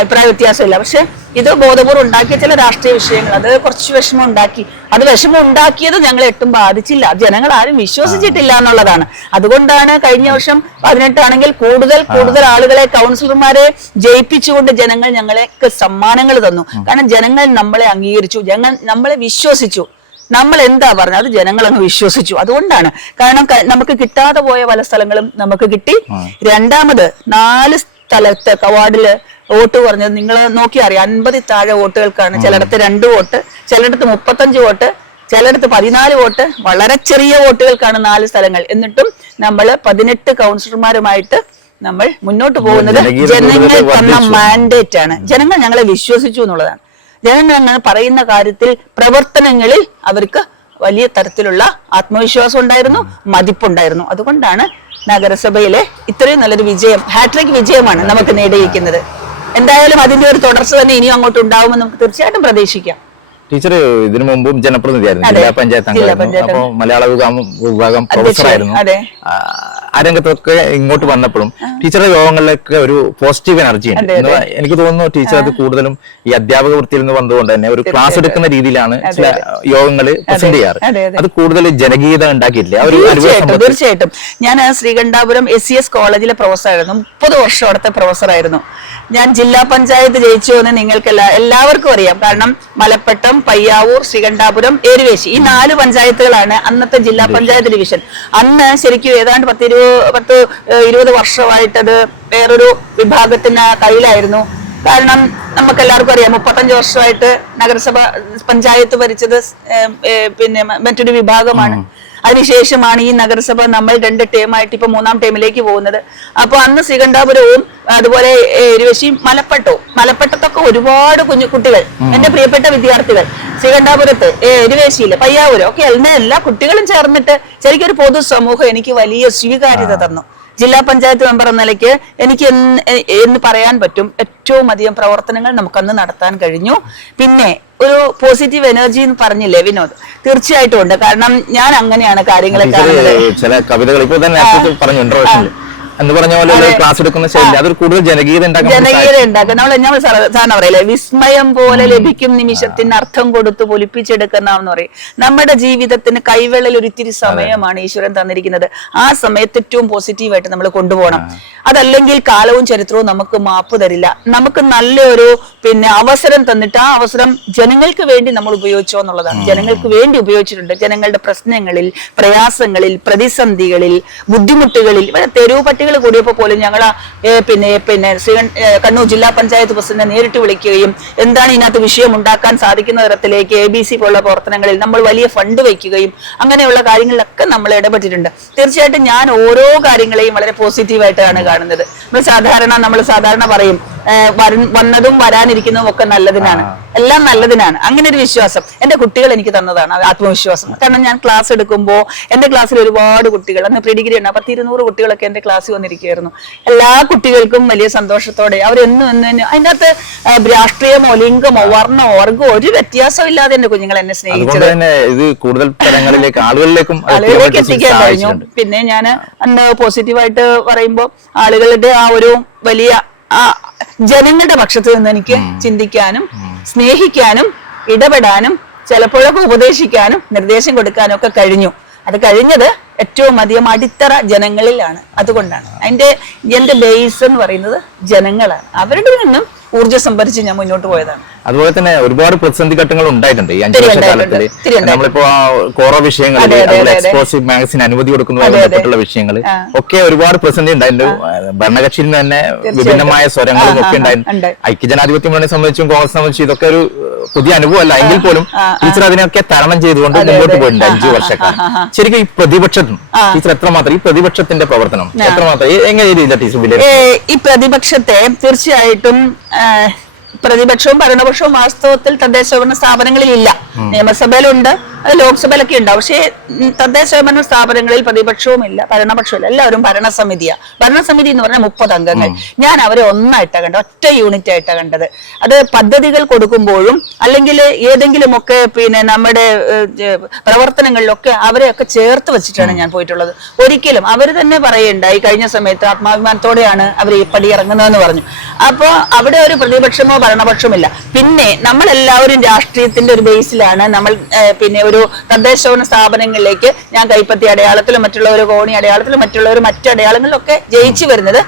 അഭിപ്രായ വ്യത്യാസമില്ല. പക്ഷെ ഇത് ബോധപൂർവം ഉണ്ടാക്കിയ ചില രാഷ്ട്രീയ വിഷയങ്ങൾ അത് കുറച്ച് വിഷമം ഉണ്ടാക്കി അത് വിഷമം ഉണ്ടാക്കിയത് ഞങ്ങൾ എട്ടും ബാധിച്ചില്ല ജനങ്ങൾ ആരും വിശ്വസിച്ചിട്ടില്ല എന്നുള്ളതാണ്. അതുകൊണ്ടാണ് കഴിഞ്ഞ വർഷം പതിനെട്ടാണെങ്കിൽ കൂടുതൽ കൂടുതൽ ആളുകളെ കൗൺസിലർമാരെ ജയിപ്പിച്ചുകൊണ്ട് ജനങ്ങൾ ഞങ്ങളെക്ക് സമ്മാനങ്ങൾ തന്നു. കാരണം ജനങ്ങൾ നമ്മളെ അംഗീകരിച്ചു ജനങ്ങൾ നമ്മളെ വിശ്വസിച്ചു. നമ്മൾ എന്താ പറഞ്ഞത്? അത് ജനങ്ങൾ അങ്ങ് വിശ്വസിച്ചു. അതുകൊണ്ടാണ്. കാരണം നമുക്ക് കിട്ടാതെ പോയ പല സ്ഥലങ്ങളും നമുക്ക് കിട്ടി. രണ്ടാമത് നാല് സ്ഥലത്ത് കവാർഡിൽ വോട്ട് പറഞ്ഞത് നിങ്ങൾ നോക്കി അറിയാം. അൻപതിൽ താഴെ വോട്ടുകൾക്കാണ്. ചിലയിടത്ത് രണ്ട് വോട്ട് ചിലയിടത്ത് മുപ്പത്തഞ്ച് വോട്ട് ചിലയിടത്ത് പതിനാല് വോട്ട്. വളരെ ചെറിയ വോട്ടുകൾക്കാണ് നാല് സ്ഥലങ്ങൾ. എന്നിട്ടും നമ്മൾ പതിനെട്ട് കൗൺസിലർമാരുമായിട്ട് നമ്മൾ മുന്നോട്ട് പോകുന്നത് ജനങ്ങൾ തന്ന മാൻഡേറ്റ് ആണ്. ജനങ്ങൾ ഞങ്ങളെ വിശ്വസിച്ചു എന്നുള്ളതാണ്. ജനങ്ങൾ പറയുന്ന കാര്യത്തിൽ പ്രവർത്തനങ്ങളിൽ അവർക്ക് വലിയ തരത്തിലുള്ള ആത്മവിശ്വാസം ഉണ്ടായിരുന്നു മതിപ്പുണ്ടായിരുന്നു അതുകൊണ്ടാണ് നഗരസഭയിലെ ഇത്രയും നല്ലൊരു വിജയം ഹാട്രിക് വിജയമാണ് നമുക്ക് നേടിയിരിക്കുന്നത് എന്തായാലും അതിന്റെ ഒരു തുടർച്ച തന്നെ ഇനിയും അങ്ങോട്ട് ഉണ്ടാവുമെന്ന് നമുക്ക് തീർച്ചയായിട്ടും പ്രതീക്ഷിക്കാം ടീച്ചർ ഇതിനു മുമ്പും ജനപ്രതിനിധിയായിരുന്നു. ജില്ലാ പഞ്ചായത്ത് അംഗമായിരുന്നു പഞ്ചായത്ത് അപ്പൊ മലയാള വിഭാഗം പ്രൊഫസറായിരുന്നു. ആ, രംഗത്തൊക്കെ ഇങ്ങോട്ട് വന്നപ്പോഴും ടീച്ചറുടെ യോഗങ്ങളിലൊക്കെ ഒരു പോസിറ്റീവ് എനർജി ഉണ്ട്. എനിക്ക് തോന്നുന്നു ടീച്ചർ അത് കൂടുതലും ഈ അധ്യാപക വൃത്തിയിൽ നിന്ന് വന്നതുകൊണ്ട് തന്നെ ഒരു ക്ലാസ് എടുക്കുന്ന രീതിയിലാണ് ചില യോഗങ്ങൾ പ്രസന്റ് ചെയ്യാറ്. അതെ, കൂടുതൽ ജനകീയത ഉണ്ടാക്കിയിട്ടില്ല. തീർച്ചയായിട്ടും തീർച്ചയായിട്ടും. ഞാൻ ശ്രീകണ്ഠാപുരം എസ് സി എസ് കോളേജിലെ പ്രൊഫസറായിരുന്നു മുപ്പത് വർഷം അവിടുത്തെ പ്രൊഫസറായിരുന്നു ഞാൻ ജില്ലാ പഞ്ചായത്ത് ജയിച്ചു എന്ന് നിങ്ങൾക്ക് എല്ലാ- എല്ലാവർക്കും അറിയാം. കാരണം മലപ്പട്ടം പയ്യാവൂർ ശ്രീകണ്ഠാപുരം ഏരുവേശി ഈ നാല് പഞ്ചായത്തുകളാണ് അന്നത്തെ ജില്ലാ പഞ്ചായത്ത് ഡിവിഷൻ. അന്ന് ശരിക്കും ഏതാണ്ട് പത്ത് പത്ത് ഇരുപത് വർഷമായിട്ടത് വേറൊരു വിഭാഗത്തിന് കയ്യിലായിരുന്നു. കാരണം നമുക്ക് എല്ലാവർക്കും അറിയാം മുപ്പത്തഞ്ച് വർഷമായിട്ട് നഗരസഭ പഞ്ചായത്ത് ഭരിച്ചത് പിന്നെ മറ്റൊരു വിഭാഗമാണ്. അതിനുശേഷമാണ് ഈ നഗരസഭ നമ്മൾ രണ്ട് ടേമായിട്ട് ഇപ്പൊ മൂന്നാം ടേമിലേക്ക് പോകുന്നത്. അപ്പൊ അന്ന് ശ്രീകണ്ഠാപുരവും അതുപോലെ ഏഹ്, എരുവശിയും മലപ്പട്ടവും. മലപ്പട്ടത്തൊക്കെ ഒരുപാട് കുഞ്ഞു കുട്ടികൾ എന്റെ പ്രിയപ്പെട്ട വിദ്യാർത്ഥികൾ. ശ്രീകണ്ഠാപുരത്ത് എരുവേശിയിൽ പയ്യാവൂര് ഒക്കെ എല്ലാ എല്ലാ കുട്ടികളും ചേർന്നിട്ട് ശരിക്കും ഒരു പൊതുസമൂഹം എനിക്ക് വലിയ സ്വീകാര്യത തന്നു. ജില്ലാ പഞ്ചായത്ത് മെമ്പർ എന്ന നിലയ്ക്ക് എനിക്ക് എന്ന് പറയാൻ പറ്റും. ഏറ്റവും അധികം പ്രവർത്തനങ്ങൾ നമുക്കന്ന് നടത്താൻ കഴിഞ്ഞു. പിന്നെ ഒരു പോസിറ്റീവ് എനർജി എന്ന് പറഞ്ഞില്ലേ വിനോദ്? തീർച്ചയായിട്ടും ഉണ്ട്. കാരണം ഞാൻ അങ്ങനെയാണ് കാര്യങ്ങളൊക്കെ ചില കവിതകൾ ഇപ്പൊ തന്നെ പറഞ്ഞു എന്ന് പറഞ്ഞ പോലെ ക്ലാസ് എടുക്കുന്ന ശൈലി. അതൊരു കൂടുതൽ ജനകീയത ഉണ്ടാക്കുന്ന ജനകീയത ഉണ്ടാക്കുക നമ്മൾ നമ്മൾ സാധാരണ പറയില്ലേ വിസ്മയം പോലെ ലഭിക്കും നിമിഷത്തിന് അർത്ഥം കൊടുത്ത് പൊലിപ്പിച്ചെടുക്കുന്ന എന്ന് പറയും. നമ്മുടെ ജീവിതത്തിന് കൈവെള്ളൽ ഒരിത്തിരി സമയമാണ് ഈശ്വരൻ തന്നിരിക്കുന്നത്. ആ സമയത്ത് ഏറ്റവും പോസിറ്റീവായിട്ട് നമ്മൾ കൊണ്ടുപോകണം. അതല്ലെങ്കിൽ കാലവും ചരിത്രവും നമുക്ക് മാപ്പ് തരില്ല. നമുക്ക് നല്ലൊരു പിന്നെ അവസരം തന്നിട്ട് ആ അവസരം ജനങ്ങൾക്ക് വേണ്ടി നമ്മൾ ഉപയോഗിച്ചോ എന്നുള്ളതാണ്. ജനങ്ങൾക്ക് വേണ്ടി ഉപയോഗിച്ചിട്ടുണ്ട്. ജനങ്ങളുടെ പ്രശ്നങ്ങളിൽ പ്രയാസങ്ങളിൽ പ്രതിസന്ധികളിൽ ബുദ്ധിമുട്ടുകളിൽ തെരുവ് പട്ടികൾ കൂടിയപ്പോൾ പോലും ഞങ്ങൾ പിന്നെ പിന്നെ കണ്ണൂർ ജില്ലാ പഞ്ചായത്ത് പ്രസിഡന്റിനെ നേരിട്ട് വിളിക്കുകയും എന്താണ് ഇതിനകത്ത് വിഷയം ഉണ്ടാക്കാൻ സാധിക്കുന്ന തരത്തിലേക്ക് എ ബി സി പോലുള്ള പ്രവർത്തനങ്ങളിൽ നമ്മൾ വലിയ ഫണ്ട് വയ്ക്കുകയും അങ്ങനെയുള്ള കാര്യങ്ങളിലൊക്കെ നമ്മൾ ഇടപെട്ടിട്ടുണ്ട്. തീർച്ചയായിട്ടും ഞാൻ ഓരോ കാര്യങ്ങളെയും വളരെ പോസിറ്റീവായിട്ടാണ് കാണുന്നത്. നമ്മൾ സാധാരണ നമ്മൾ സാധാരണ പറയും വന്നതും വരാനിരിക്കുന്നതും ഒക്കെ നല്ലതിനാണ്. എല്ലാം നല്ലതിനാണ്. അങ്ങനെ ഒരു വിശ്വാസം എന്റെ കുട്ടികൾ എനിക്ക് തന്നതാണ് ആത്മവിശ്വാസം. കാരണം ഞാൻ ക്ലാസ് എടുക്കുമ്പോൾ എന്റെ ക്ലാസ്സിൽ ഒരുപാട് കുട്ടികൾ അന്ന് പ്രീഡിഗ്രി ഉണ്ട് പത്ത് ഇരുന്നൂറ് കുട്ടികളൊക്കെ എന്റെ ക്ലാസ്സിൽ വന്നിരിക്കുകയായിരുന്നു. എല്ലാ കുട്ടികൾക്കും വലിയ സന്തോഷത്തോടെ അവരെന്നും എന്നും അതിന്റെ അകത്ത് രാഷ്ട്രീയമോ ലിംഗമോ വർണമോ വർഗമോ ഒരു വ്യത്യാസവും ഇല്ലാതെ എന്റെ കുഞ്ഞുങ്ങൾ എന്നെ സ്നേഹിച്ചത്. ഇത് കൂടുതൽ തലങ്ങളിലേക്ക് ആളുകളിലേക്കും ആളുകളിലേക്ക് എത്തിക്കാൻ എത്തിക്കാൻ കഴിഞ്ഞു. പിന്നെ ഞാൻ അന്ന് പോസിറ്റീവായിട്ട് പറയുമ്പോൾ ആളുകളുടെ ആ ഒരു വലിയ ആ ജനങ്ങളുടെ പക്ഷത്ത് നിന്ന് എനിക്ക് ചിന്തിക്കാനും സ്നേഹിക്കാനും ഇടപെടാനും ചിലപ്പോഴൊക്കെ ഉപദേശിക്കാനും നിർദ്ദേശം കൊടുക്കാനും ഒക്കെ കഴിഞ്ഞു. അത് കഴിഞ്ഞത് ഏറ്റവും അധികം അടിത്തറ ജനങ്ങളിലാണ്. അതുകൊണ്ടാണ്. അതിന്റെ എന്റെ ബേസ് എന്ന് പറയുന്നത് ജനങ്ങളാണ്. അവരുടെ നിന്നും ഊർജം സംഭരിച്ച് ഞാൻ മുന്നോട്ട് പോയതാണ്. അതുപോലെ തന്നെ ഒരുപാട് പ്രതിസന്ധി ഘട്ടങ്ങൾ ഉണ്ടായിട്ടുണ്ട് ഈ അഞ്ചു. നമ്മളിപ്പോ കോറ. എക്സ്പ്ലോസീവ് മാഗസിൻ അനുമതി കൊടുക്കുന്നതുമായി അതെ, അതെ. ബന്ധപ്പെട്ടുള്ള വിഷയങ്ങൾ. ഒക്കെ ഒരുപാട് പ്രതിസന്ധി ഉണ്ടായിട്ടുണ്ട്. ഭരണകക്ഷിയിൽ നിന്ന് തന്നെ വിഭിന്നമായ സ്വരങ്ങളും ഒക്കെ ഉണ്ടായിരുന്നു ഉണ്ടായി. ഐക്യജനാധിപത്യ മുന്നണി സംബന്ധിച്ചും കോൺഗ്രസ് സംബന്ധിച്ചും ഇതൊക്കെ ഒരു പുതിയ അനുഭവമല്ല. എങ്കിൽ പോലും. ടീച്ചർ അതിനൊക്കെ തരണം ചെയ്തുകൊണ്ട് മുന്നോട്ട് പോയിട്ടുണ്ട് അഞ്ചു വർഷക്കാലം. ശരിക്കും ഈ പ്രതിപക്ഷം ടീച്ചർ എത്രമാത്രം ഈ പ്രതിപക്ഷത്തിന്റെ പ്രവർത്തനം എത്രമാത്രം? എങ്ങനെ രീതിയിലാണ് ടീച്ചർ ഈ പ്രതിപക്ഷത്തെ തീർച്ചയായിട്ടും ആ, പ്രതിപക്ഷവും ഭരണപക്ഷവും വാസ്തവത്തിൽ തദ്ദേശ സ്വയംഭരണ സ്ഥാപനങ്ങളിൽ ഇല്ല നിയമസഭയിലുണ്ട് അത് ലോക്സഭയിലൊക്കെ ഉണ്ടാവും പക്ഷേ തദ്ദേശ സ്വയംഭരണ സ്ഥാപനങ്ങളിൽ പ്രതിപക്ഷവും ഇല്ല ഭരണപക്ഷവും ഇല്ല എല്ലാവരും ഭരണസമിതിയാ. ഭരണസമിതി എന്ന് പറഞ്ഞാൽ മുപ്പത് അംഗങ്ങൾ. ഞാൻ അവരെ ഒന്നായിട്ടാ കണ്ടത് ഒറ്റ യൂണിറ്റ് ആയിട്ടാ കണ്ടത്. അത് പദ്ധതികൾ കൊടുക്കുമ്പോഴും അല്ലെങ്കിൽ ഏതെങ്കിലുമൊക്കെ പിന്നെ നമ്മുടെ പ്രവർത്തനങ്ങളിലൊക്കെ അവരെയൊക്കെ ചേർത്ത് വെച്ചിട്ടാണ് ഞാൻ പോയിട്ടുള്ളത്. ഒരിക്കലും അവർ തന്നെ പറയുണ്ടായി കഴിഞ്ഞ സമയത്ത് ആത്മാഭിമാനത്തോടെയാണ് അവർ ഈ പടി ഇറങ്ങുന്നതെന്ന് പറഞ്ഞു. അപ്പോൾ അവിടെ ഒരു പ്രതിപക്ഷമോ ഭരണപക്ഷമോ പിന്നെ പിന്നെ നമ്മളെല്ലാവരും രാഷ്ട്രീയത്തിന്റെ ഒരു ബേസിലാണ്. നമ്മൾ പിന്നെ ഒരു തദ്ദേശഭരണ സ്ഥാപനങ്ങളിലേക്ക് ഞാൻ കൈപ്പത്തി അടയാളത്തിലും മറ്റുള്ളവർ കോണി അടയാളത്തിലും മറ്റുള്ളവർ മറ്റു അടയാളങ്ങളിലൊക്കെ ജയിച്ചു വരുന്നത്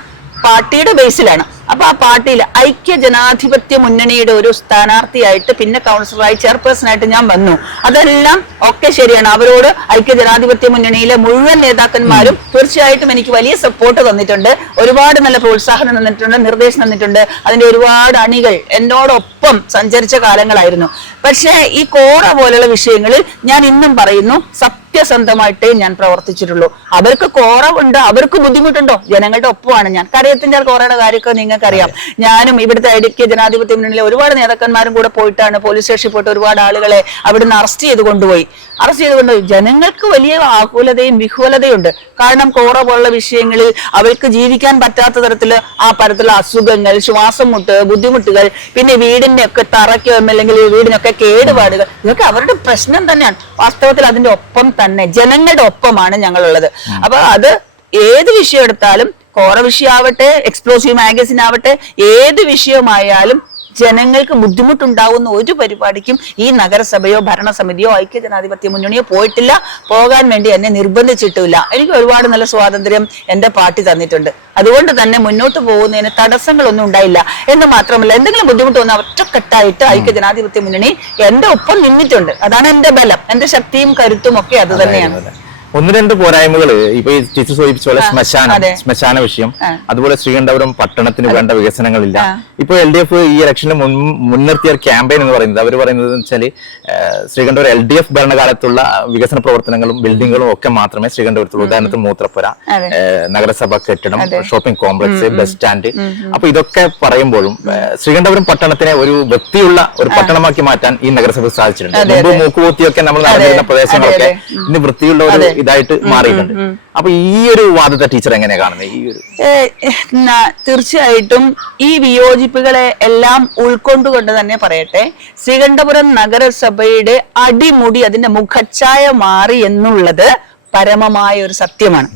പാർട്ടിയുടെ ബേസിലാണ്. അപ്പൊ ആ പാർട്ടിയിൽ ഐക്യ ജനാധിപത്യ മുന്നണിയുടെ ഒരു സ്ഥാനാർത്ഥിയായിട്ട് പിന്നെ കൗൺസിലറായി ചെയർപേഴ്സൺ ആയിട്ട് ഞാൻ വന്നു. അതെല്ലാം ഒക്കെ ശരിയാണ്. അവരോട് ഐക്യ ജനാധിപത്യ മുന്നണിയിലെ മുഴുവൻ നേതാക്കന്മാരും തീർച്ചയായിട്ടും എനിക്ക് വലിയ സപ്പോർട്ട് തന്നിട്ടുണ്ട്. ഒരുപാട് നല്ല പ്രോത്സാഹനം തന്നിട്ടുണ്ട് നിർദ്ദേശം തന്നിട്ടുണ്ട്. അതിന്റെ ഒരുപാട് അണികൾ എന്നോടൊപ്പം സഞ്ചരിച്ച കാലങ്ങളായിരുന്നു. പക്ഷേ ഈ കോറ പോലുള്ള വിഷയങ്ങളിൽ ഞാൻ ഇന്നും പറയുന്നു സത്യസന്ധമായിട്ടേ ഞാൻ പ്രവർത്തിച്ചിട്ടുള്ളൂ. അവർക്ക് കോറവുണ്ട് അവർക്ക് ബുദ്ധിമുട്ടുണ്ടോ? ജനങ്ങളുടെ ഒപ്പമാണ് ഞാൻ. കരയത്തിന്റെ കോറയുടെ കാര്യമൊക്കെ നിങ്ങൾക്കറിയാം. ഞാനും ഇവിടുത്തെ ഐക്യ ജനാധിപത്യ മുന്നണിയിലെ ഒരുപാട് നേതാക്കന്മാരും കൂടെ പോയിട്ടാണ് പോലീസ് സ്റ്റേഷനിൽ പോയിട്ട് ഒരുപാട് ആളുകളെ അവിടുന്ന് അറസ്റ്റ് ചെയ്ത് കൊണ്ടുപോയി. അറസ്റ്റ് ചെയ്തുകൊണ്ട് ജനങ്ങൾക്ക് വലിയ ആകുലതയും വിഹുലതയുണ്ട്. കാരണം കോറ പോലുള്ള വിഷയങ്ങളിൽ അവർക്ക് ജീവിക്കാൻ പറ്റാത്ത തരത്തിൽ ആ പരത്തിലുള്ള അസുഖങ്ങൾ ശ്വാസം മുട്ട് ബുദ്ധിമുട്ടുകൾ പിന്നെ വീടിന്റെ ഒക്കെ തറയ്ക്കോ അല്ലെങ്കിൽ വീടിനൊക്കെ കേടുപാടുകൾ ഇതൊക്കെ അവരുടെ പ്രശ്നം തന്നെയാണ്. വാസ്തവത്തിൽ അതിന്റെ ഒപ്പം തന്നെ ജനങ്ങളുടെ ഒപ്പമാണ് ഞങ്ങളുള്ളത്. അപ്പൊ അത് ഏത് വിഷയം എടുത്താലും കോറ വിഷയമാവട്ടെ എക്സ്പ്ലോസീവ് മാഗസിൻ ആവട്ടെ ഏത് വിഷയമായാലും ജനങ്ങൾക്ക് ബുദ്ധിമുട്ടുണ്ടാവുന്ന ഒരു പരിപാടിക്കും ഈ നഗരസഭയോ ഭരണസമിതിയോ ഐക്യ ജനാധിപത്യ മുന്നണിയോ പോയിട്ടില്ല. പോകാൻ വേണ്ടി എന്നെ നിർബന്ധിച്ചിട്ടില്ല എനിക്ക് ഒരുപാട് നല്ല സ്വാതന്ത്ര്യം എന്റെ പാർട്ടി തന്നിട്ടുണ്ട്. അതുകൊണ്ട് തന്നെ മുന്നോട്ട് പോകുന്നതിന് തടസ്സങ്ങളൊന്നും ഉണ്ടായില്ല. എന്ന് മാത്രമല്ല എന്തെങ്കിലും ബുദ്ധിമുട്ട് വന്നാൽ ഒറ്റക്കെട്ടായിട്ട് ഐക്യ ജനാധിപത്യ മുന്നണി എന്റെ ഒപ്പം നിന്നിട്ടുണ്ട്. അതാണ് എന്റെ ബലം. എന്റെ ശക്തിയും കരുത്തും ഒക്കെ അത് തന്നെയാണ്. ഒന്ന് രണ്ട് പോരായ്മകൾ ഇപ്പൊ ഈ ടീച്ചർ സൂചിപ്പിച്ച പോലെ ശ്മശാനം ശ്മശാന വിഷയം. അതുപോലെ ശ്രീകണ്ഠപുരം പട്ടണത്തിന് വേണ്ട വികസനങ്ങളില്ല. ഇപ്പൊ എൽ ഡി എഫ് ഈ ഇലക്ഷന് മുൻ മുൻനിർത്തിയ ഒരു ക്യാമ്പയിൻ എന്ന് പറയുന്നത് അവർ പറയുന്നത് വെച്ചാൽ ശ്രീകണ്ഠപുരം എൽ ഡി എഫ് ഭരണകാലത്തുള്ള വികസന പ്രവർത്തനങ്ങളും ബിൽഡിങ്ങുകളും ഒക്കെ മാത്രമേ ശ്രീകണ്ഠപുരത്തുള്ളൂ. ഉദാഹരണത്തിന് മൂത്രപ്പുര നഗരസഭാ കെട്ടിടം ഷോപ്പിംഗ് കോംപ്ലക്സ് ബസ് സ്റ്റാൻഡ് അപ്പൊ ഇതൊക്കെ പറയുമ്പോഴും ശ്രീകണ്ഠപുരം പട്ടണത്തിനെ ഒരു വൃത്തിയുള്ള ഒരു പട്ടണമാക്കി മാറ്റാൻ ഈ നഗരസഭ സാധിച്ചിട്ടുണ്ട്. മുമ്പ്. നമ്മൾ നടന്നിരുന്ന പ്രദേശങ്ങളൊക്കെ ഇന്ന് വൃത്തിയുള്ള ഒരു ഇതായിട്ട് മാറിയിട്ടുണ്ട്. അപ്പൊ ഈ ഒരു വാദത്തെ ടീച്ചർ എങ്ങനെയാ കാണുന്നത് ഈ ഒരു തീർച്ചയായിട്ടും ഈ വിയോജിപ്പുകളെ എല്ലാം ഉൾക്കൊണ്ടുകൊണ്ട് തന്നെ പറയട്ടെ ശ്രീകണ്ഠപുരം നഗരസഭയുടെ അടിമുടി അതിന്റെ മുഖച്ഛായ മാറി എന്നുള്ളത് പരമമായ ഒരു സത്യമാണ്.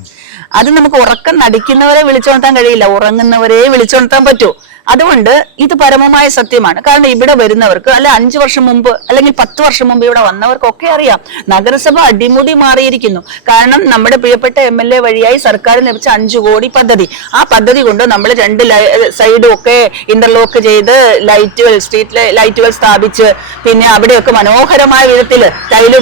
അത് നമുക്ക് ഉറക്കം നടിക്കുന്നവരെ വിളിച്ചുണർത്താൻ കഴിയില്ല. ഉറങ്ങുന്നവരെ വിളിച്ചുണർത്താൻ പറ്റൂ. അതുകൊണ്ട് ഇത് പരമമായ സത്യമാണ്. കാരണം ഇവിടെ വരുന്നവർക്ക് അല്ല അഞ്ചു വർഷം മുമ്പ് അല്ലെങ്കിൽ പത്ത് വർഷം മുമ്പ് ഇവിടെ വന്നവർക്കൊക്കെ അറിയാം. നഗരസഭ അടിമുടി മാറിയിരിക്കുന്നു. കാരണം നമ്മുടെ പ്രിയപ്പെട്ട എം എൽ എ വഴിയായി സർക്കാർ ലഭിച്ച അഞ്ചു കോടി പദ്ധതി. ആ പദ്ധതി കൊണ്ട് നമ്മൾ രണ്ട് സൈഡും ഒക്കെ ഇന്റർലോക്ക് ചെയ്ത് ലൈറ്റുകൾ സ്ട്രീറ്റ് ലൈറ്റുകൾ സ്ഥാപിച്ച് പിന്നെ അവിടെയൊക്കെ മനോഹരമായ വിധത്തിൽ ടൈൽ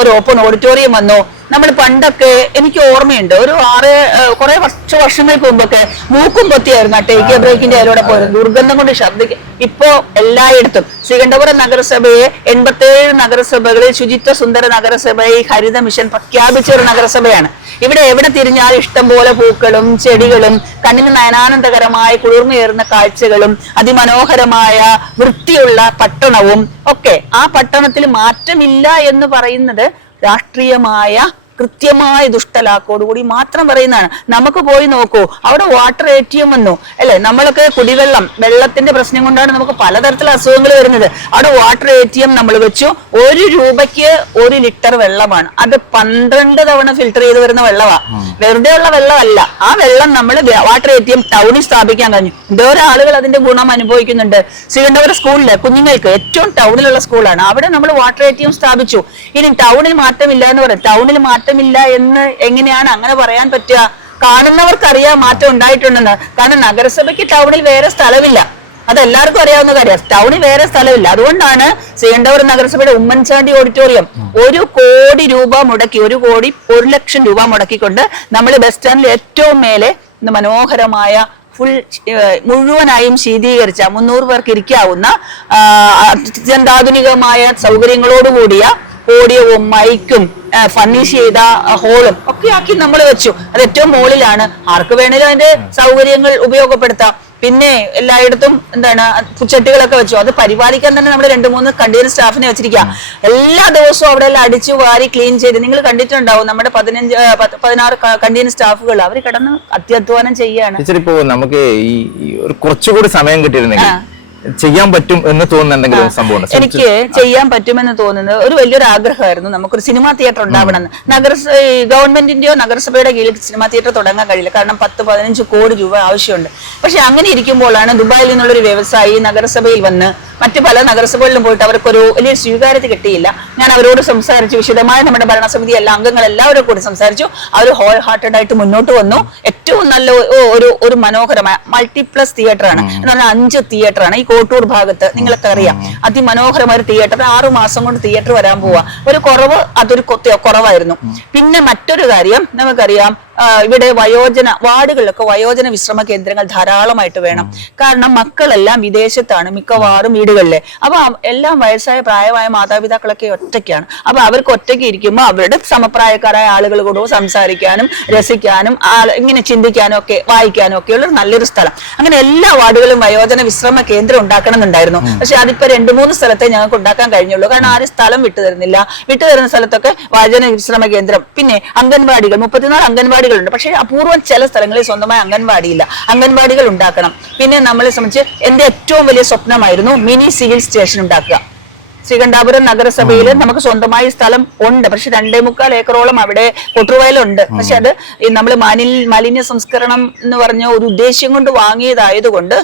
ഒരു ഓപ്പൺ ഓഡിറ്റോറിയം വന്നു. നമ്മൾ പണ്ടൊക്കെ എനിക്ക് ഓർമ്മയുണ്ട്. ഒരു ആറ് കുറെ വർഷ വർഷങ്ങൾക്ക് മുമ്പൊക്കെ മൂക്കും പൊത്തിയായിരുന്നു ആ ടേക്ക് ബ്രേക്കിന്റെ അതിലൂടെ പോയത് ദുർഗന്ധം കൊണ്ട് ശബ്ദിക്ക ഇപ്പോ എല്ലായിടത്തും ശ്രീകണ്ഠപുരം നഗരസഭയെ എൺപത്തേഴ് നഗരസഭകളിൽ ശുചിത്വ സുന്ദര നഗരസഭയെ ഹരിത മിഷൻ പ്രഖ്യാപിച്ച ഒരു നഗരസഭയാണ്. ഇവിടെ എവിടെ തിരിഞ്ഞാലും ഇഷ്ടംപോലെ പൂക്കളും ചെടികളും കണ്ണിന് നയനാനന്ദകരമായ കുളിർമയേറുന്ന കാഴ്ചകളും അതിമനോഹരമായ വൃത്തിയുള്ള പട്ടണവും ഒക്കെ. ആ പട്ടണത്തിൽ മാറ്റമില്ല എന്ന് പറയുന്നത് രാഷ്ട്രീയമായ കൃത്യമായ ദുഷ്ടലാക്കോടുകൂടി മാത്രം പറയുന്നതാണ്. നമുക്ക് പോയി നോക്കൂ. അവിടെ വാട്ടർ എ ടി എം വന്നു. അല്ലെ? നമ്മളൊക്കെ കുടിവെള്ളം വെള്ളത്തിന്റെ പ്രശ്നം കൊണ്ടാണ് നമുക്ക് പലതരത്തിലുള്ള അസുഖങ്ങൾ വരുന്നത്. അവിടെ വാട്ടർ എ ടി എം നമ്മൾ വെച്ചു. ഒരു രൂപയ്ക്ക് ഒരു ലിറ്റർ വെള്ളമാണ്. അത് പന്ത്രണ്ട് തവണ ഫിൽട്ടർ ചെയ്ത് വരുന്ന വെള്ളമാണ് വെറുതെ ഉള്ള വെള്ളമല്ല. ആ വെള്ളം നമ്മൾ വാട്ടർ എ ടി എം ടൗണിൽ സ്ഥാപിക്കാൻ കഴിഞ്ഞു. എന്തോരം ആളുകൾ അതിന്റെ ഗുണം അനുഭവിക്കുന്നുണ്ട്. ശ്രീകണ്ഠപുരം സ്കൂളിൽ കുഞ്ഞുങ്ങൾക്ക് ഏറ്റവും ടൗണിലുള്ള സ്കൂളാണ് അവിടെ നമ്മൾ വാട്ടർ എ ടി എം സ്ഥാപിച്ചു. ഇനി ടൗണിൽ മാറ്റമില്ല എന്ന് പറയും. ടൗണിൽ മാറ്റമില്ല എന്ന് എങ്ങനെയാണ് അങ്ങനെ പറയാൻ പറ്റുക? കാണുന്നവർക്കറിയാം മാറ്റം ഉണ്ടായിട്ടുണ്ടെന്ന്. കാരണം നഗരസഭയ്ക്ക് ടൗണിൽ വേറെ സ്ഥലമില്ല. അത് എല്ലാവർക്കും അറിയാവുന്ന കാര്യമാണ്. ടൗണിൽ വേറെ സ്ഥലമില്ല. അതുകൊണ്ടാണ് ശ്രീകണ്ഠപുരം നഗരസഭയുടെ ഉമ്മൻചാണ്ടി ഓഡിറ്റോറിയം ഒരു കോടി രൂപ മുടക്കി ഒരു കോടി ഒരു ലക്ഷം രൂപ മുടക്കിക്കൊണ്ട് നമ്മൾ ബസ് സ്റ്റാൻഡിൽ ഏറ്റവും മേലെ ഇന്ന് മനോഹരമായ ഫുൾ മുഴുവനായും ശീതീകരിച്ച മുന്നൂറ് പേർക്ക് ഇരിക്കാവുന്ന അത്യന്താധുനികമായ സൗകര്യങ്ങളോടുകൂടിയ ഓഡിയോവും മൈക്കും ഫർണിഷ് ചെയ്ത ഹോളും ഒക്കെ ആക്കി നമ്മൾ വെച്ചു. അത് ഏറ്റവും മുകളിലാണ് ആർക്ക് വേണേലും അതിന്റെ സൗകര്യങ്ങൾ ഉപയോഗപ്പെടുത്താം. പിന്നെ എല്ലായിടത്തും എന്താണ് പുച്ചട്ടികളൊക്കെ വെച്ചു. അത് പരിപാലിക്കാൻ തന്നെ നമ്മൾ രണ്ട് മൂന്ന് കണ്ടീനർ സ്റ്റാഫിനെ വെച്ചിരിക്കുക എല്ലാ ദിവസവും അവിടെ എല്ലാം അടിച്ചു വാരി ക്ലീൻ ചെയ്ത് നിങ്ങൾ കണ്ടിട്ടുണ്ടാവും നമ്മുടെ പതിനഞ്ച് പതിനാറ് കണ്ടീനർ സ്റ്റാഫുകൾ അവർ കിടന്ന് അത്യധ്വാനം ചെയ്യാണ്. നമുക്ക് ഈ കുറച്ചുകൂടി സമയം കിട്ടിയിരുന്നെങ്കിൽ ചെയ്യാൻ പറ്റും എന്ന് തോന്നുന്നുണ്ടെങ്കിലും സംഭവം എനിക്ക് ചെയ്യാൻ പറ്റുമെന്ന് തോന്നുന്നത് ഒരു വലിയൊരു ആഗ്രഹമായിരുന്നു. നമുക്കൊരു സിനിമാ തിയേറ്റർ ഉണ്ടാവണമെന്ന് നഗര ഗവൺമെന്റിന്റെയോ നഗരസഭയുടെ കീഴിൽ സിനിമാ തിയേറ്റർ തുടങ്ങാൻ കഴിയില്ല. കാരണം പത്ത് പതിനഞ്ച് കോടി രൂപ ആവശ്യമുണ്ട്. പക്ഷെ അങ്ങനെ ഇരിക്കുമ്പോഴാണ് ദുബായിൽ നിന്നുള്ളൊരു വ്യവസായി നഗരസഭയിൽ വന്ന് മറ്റു പല നഗരസഭകളിലും പോയിട്ട് അവർക്കൊരു വലിയ സ്വീകാര്യത കിട്ടിയില്ല. ഞാൻ അവരോട് സംസാരിച്ചു. വിശദമായ നമ്മുടെ ഭരണസമിതി എല്ലാ അംഗങ്ങൾ എല്ലാവരും കൂടി സംസാരിച്ചു. അവർ ഹോൾ ഹാർട്ടഡ് ആയിട്ട് മുന്നോട്ട് വന്നു. ഏറ്റവും നല്ല ഒരു ഒരു മനോഹരമായ മൾട്ടിപ്ലസ് തിയേറ്ററാണ് എന്ന് പറഞ്ഞാൽ അഞ്ച് തിയേറ്ററാണ് ഈ കോട്ടൂർ ഭാഗത്ത് നിങ്ങളൊക്കെ അറിയാം. അതിമനോഹരമായ ഒരു തിയേറ്റർ ആറു മാസം കൊണ്ട് തിയേറ്റർ വരാൻ പോവാ. ഒരു കുറവ് അതൊരു കുറവായിരുന്നു. പിന്നെ മറ്റൊരു കാര്യം നമുക്കറിയാം. ഇവിടെ വയോജന വാർഡുകളിലൊക്കെ വയോജന വിശ്രമ കേന്ദ്രങ്ങൾ ധാരാളമായിട്ട് വേണം. കാരണം മക്കളെല്ലാം വിദേശത്താണ് മിക്കവാറും വീടുകളിലെ. അപ്പൊ എല്ലാം വയസ്സായ പ്രായമായ മാതാപിതാക്കളൊക്കെ ഒറ്റയ്ക്കാണ്. അപ്പൊ അവർക്ക് ഒറ്റയ്ക്ക് ഇരിക്കുമ്പോൾ അവരുടെ സമപ്രായക്കാരായ ആളുകളോട് സംസാരിക്കാനും രസിക്കാനും ഇങ്ങനെ ചിന്തിക്കാനും ഒക്കെ വായിക്കാനും ഒക്കെ ഉള്ള നല്ലൊരു സ്ഥലം. അങ്ങനെ എല്ലാ വാർഡുകളും വയോജന വിശ്രമ കേന്ദ്രം ഉണ്ടാക്കണം എന്നുണ്ടായിരുന്നു പക്ഷെ അതിപ്പോ രണ്ടു മൂന്ന് സ്ഥലത്തെ ഞങ്ങൾക്ക് ഉണ്ടാക്കാൻ കഴിഞ്ഞുള്ളൂ. കാരണം ആരും സ്ഥലം വിട്ടു തരുന്നില്ല വിട്ടു തരുന്ന സ്ഥലത്തൊക്കെ വയോജന വിശ്രമ കേന്ദ്രം. പിന്നെ അംഗൻവാടികൾ മുപ്പത്തിനാല് അംഗൻവാടികളുണ്ട് പക്ഷേ അപൂർവം ചില സ്ഥലങ്ങളിൽ സ്വന്തമായ അംഗൻവാടിയില്ല. അംഗൻവാടികൾ ഉണ്ടാക്കണം. പിന്നെ നമ്മളെ സംബന്ധിച്ച് എന്റെ ഏറ്റവും വലിയ സ്വപ്നമായിരുന്നു മിനി സിവിൽ സ്റ്റേഷൻ ഉണ്ടാക്കുക. ശ്രീകണ്ഠാപുരം നഗരസഭയിൽ നമുക്ക് സ്വന്തമായി സ്ഥലം ഉണ്ട്. പക്ഷെ രണ്ടേ മുക്കാൽ ഏക്കറോളം അവിടെ കൊട്ടുവയലുണ്ട്. പക്ഷെ അത് നമ്മൾ മാലിന്യ മാലിന്യ സംസ്കരണം എന്ന് പറഞ്ഞ ഒരു ഉദ്ദേശ്യം കൊണ്ട് വാങ്ങിയതായതുകൊണ്ട്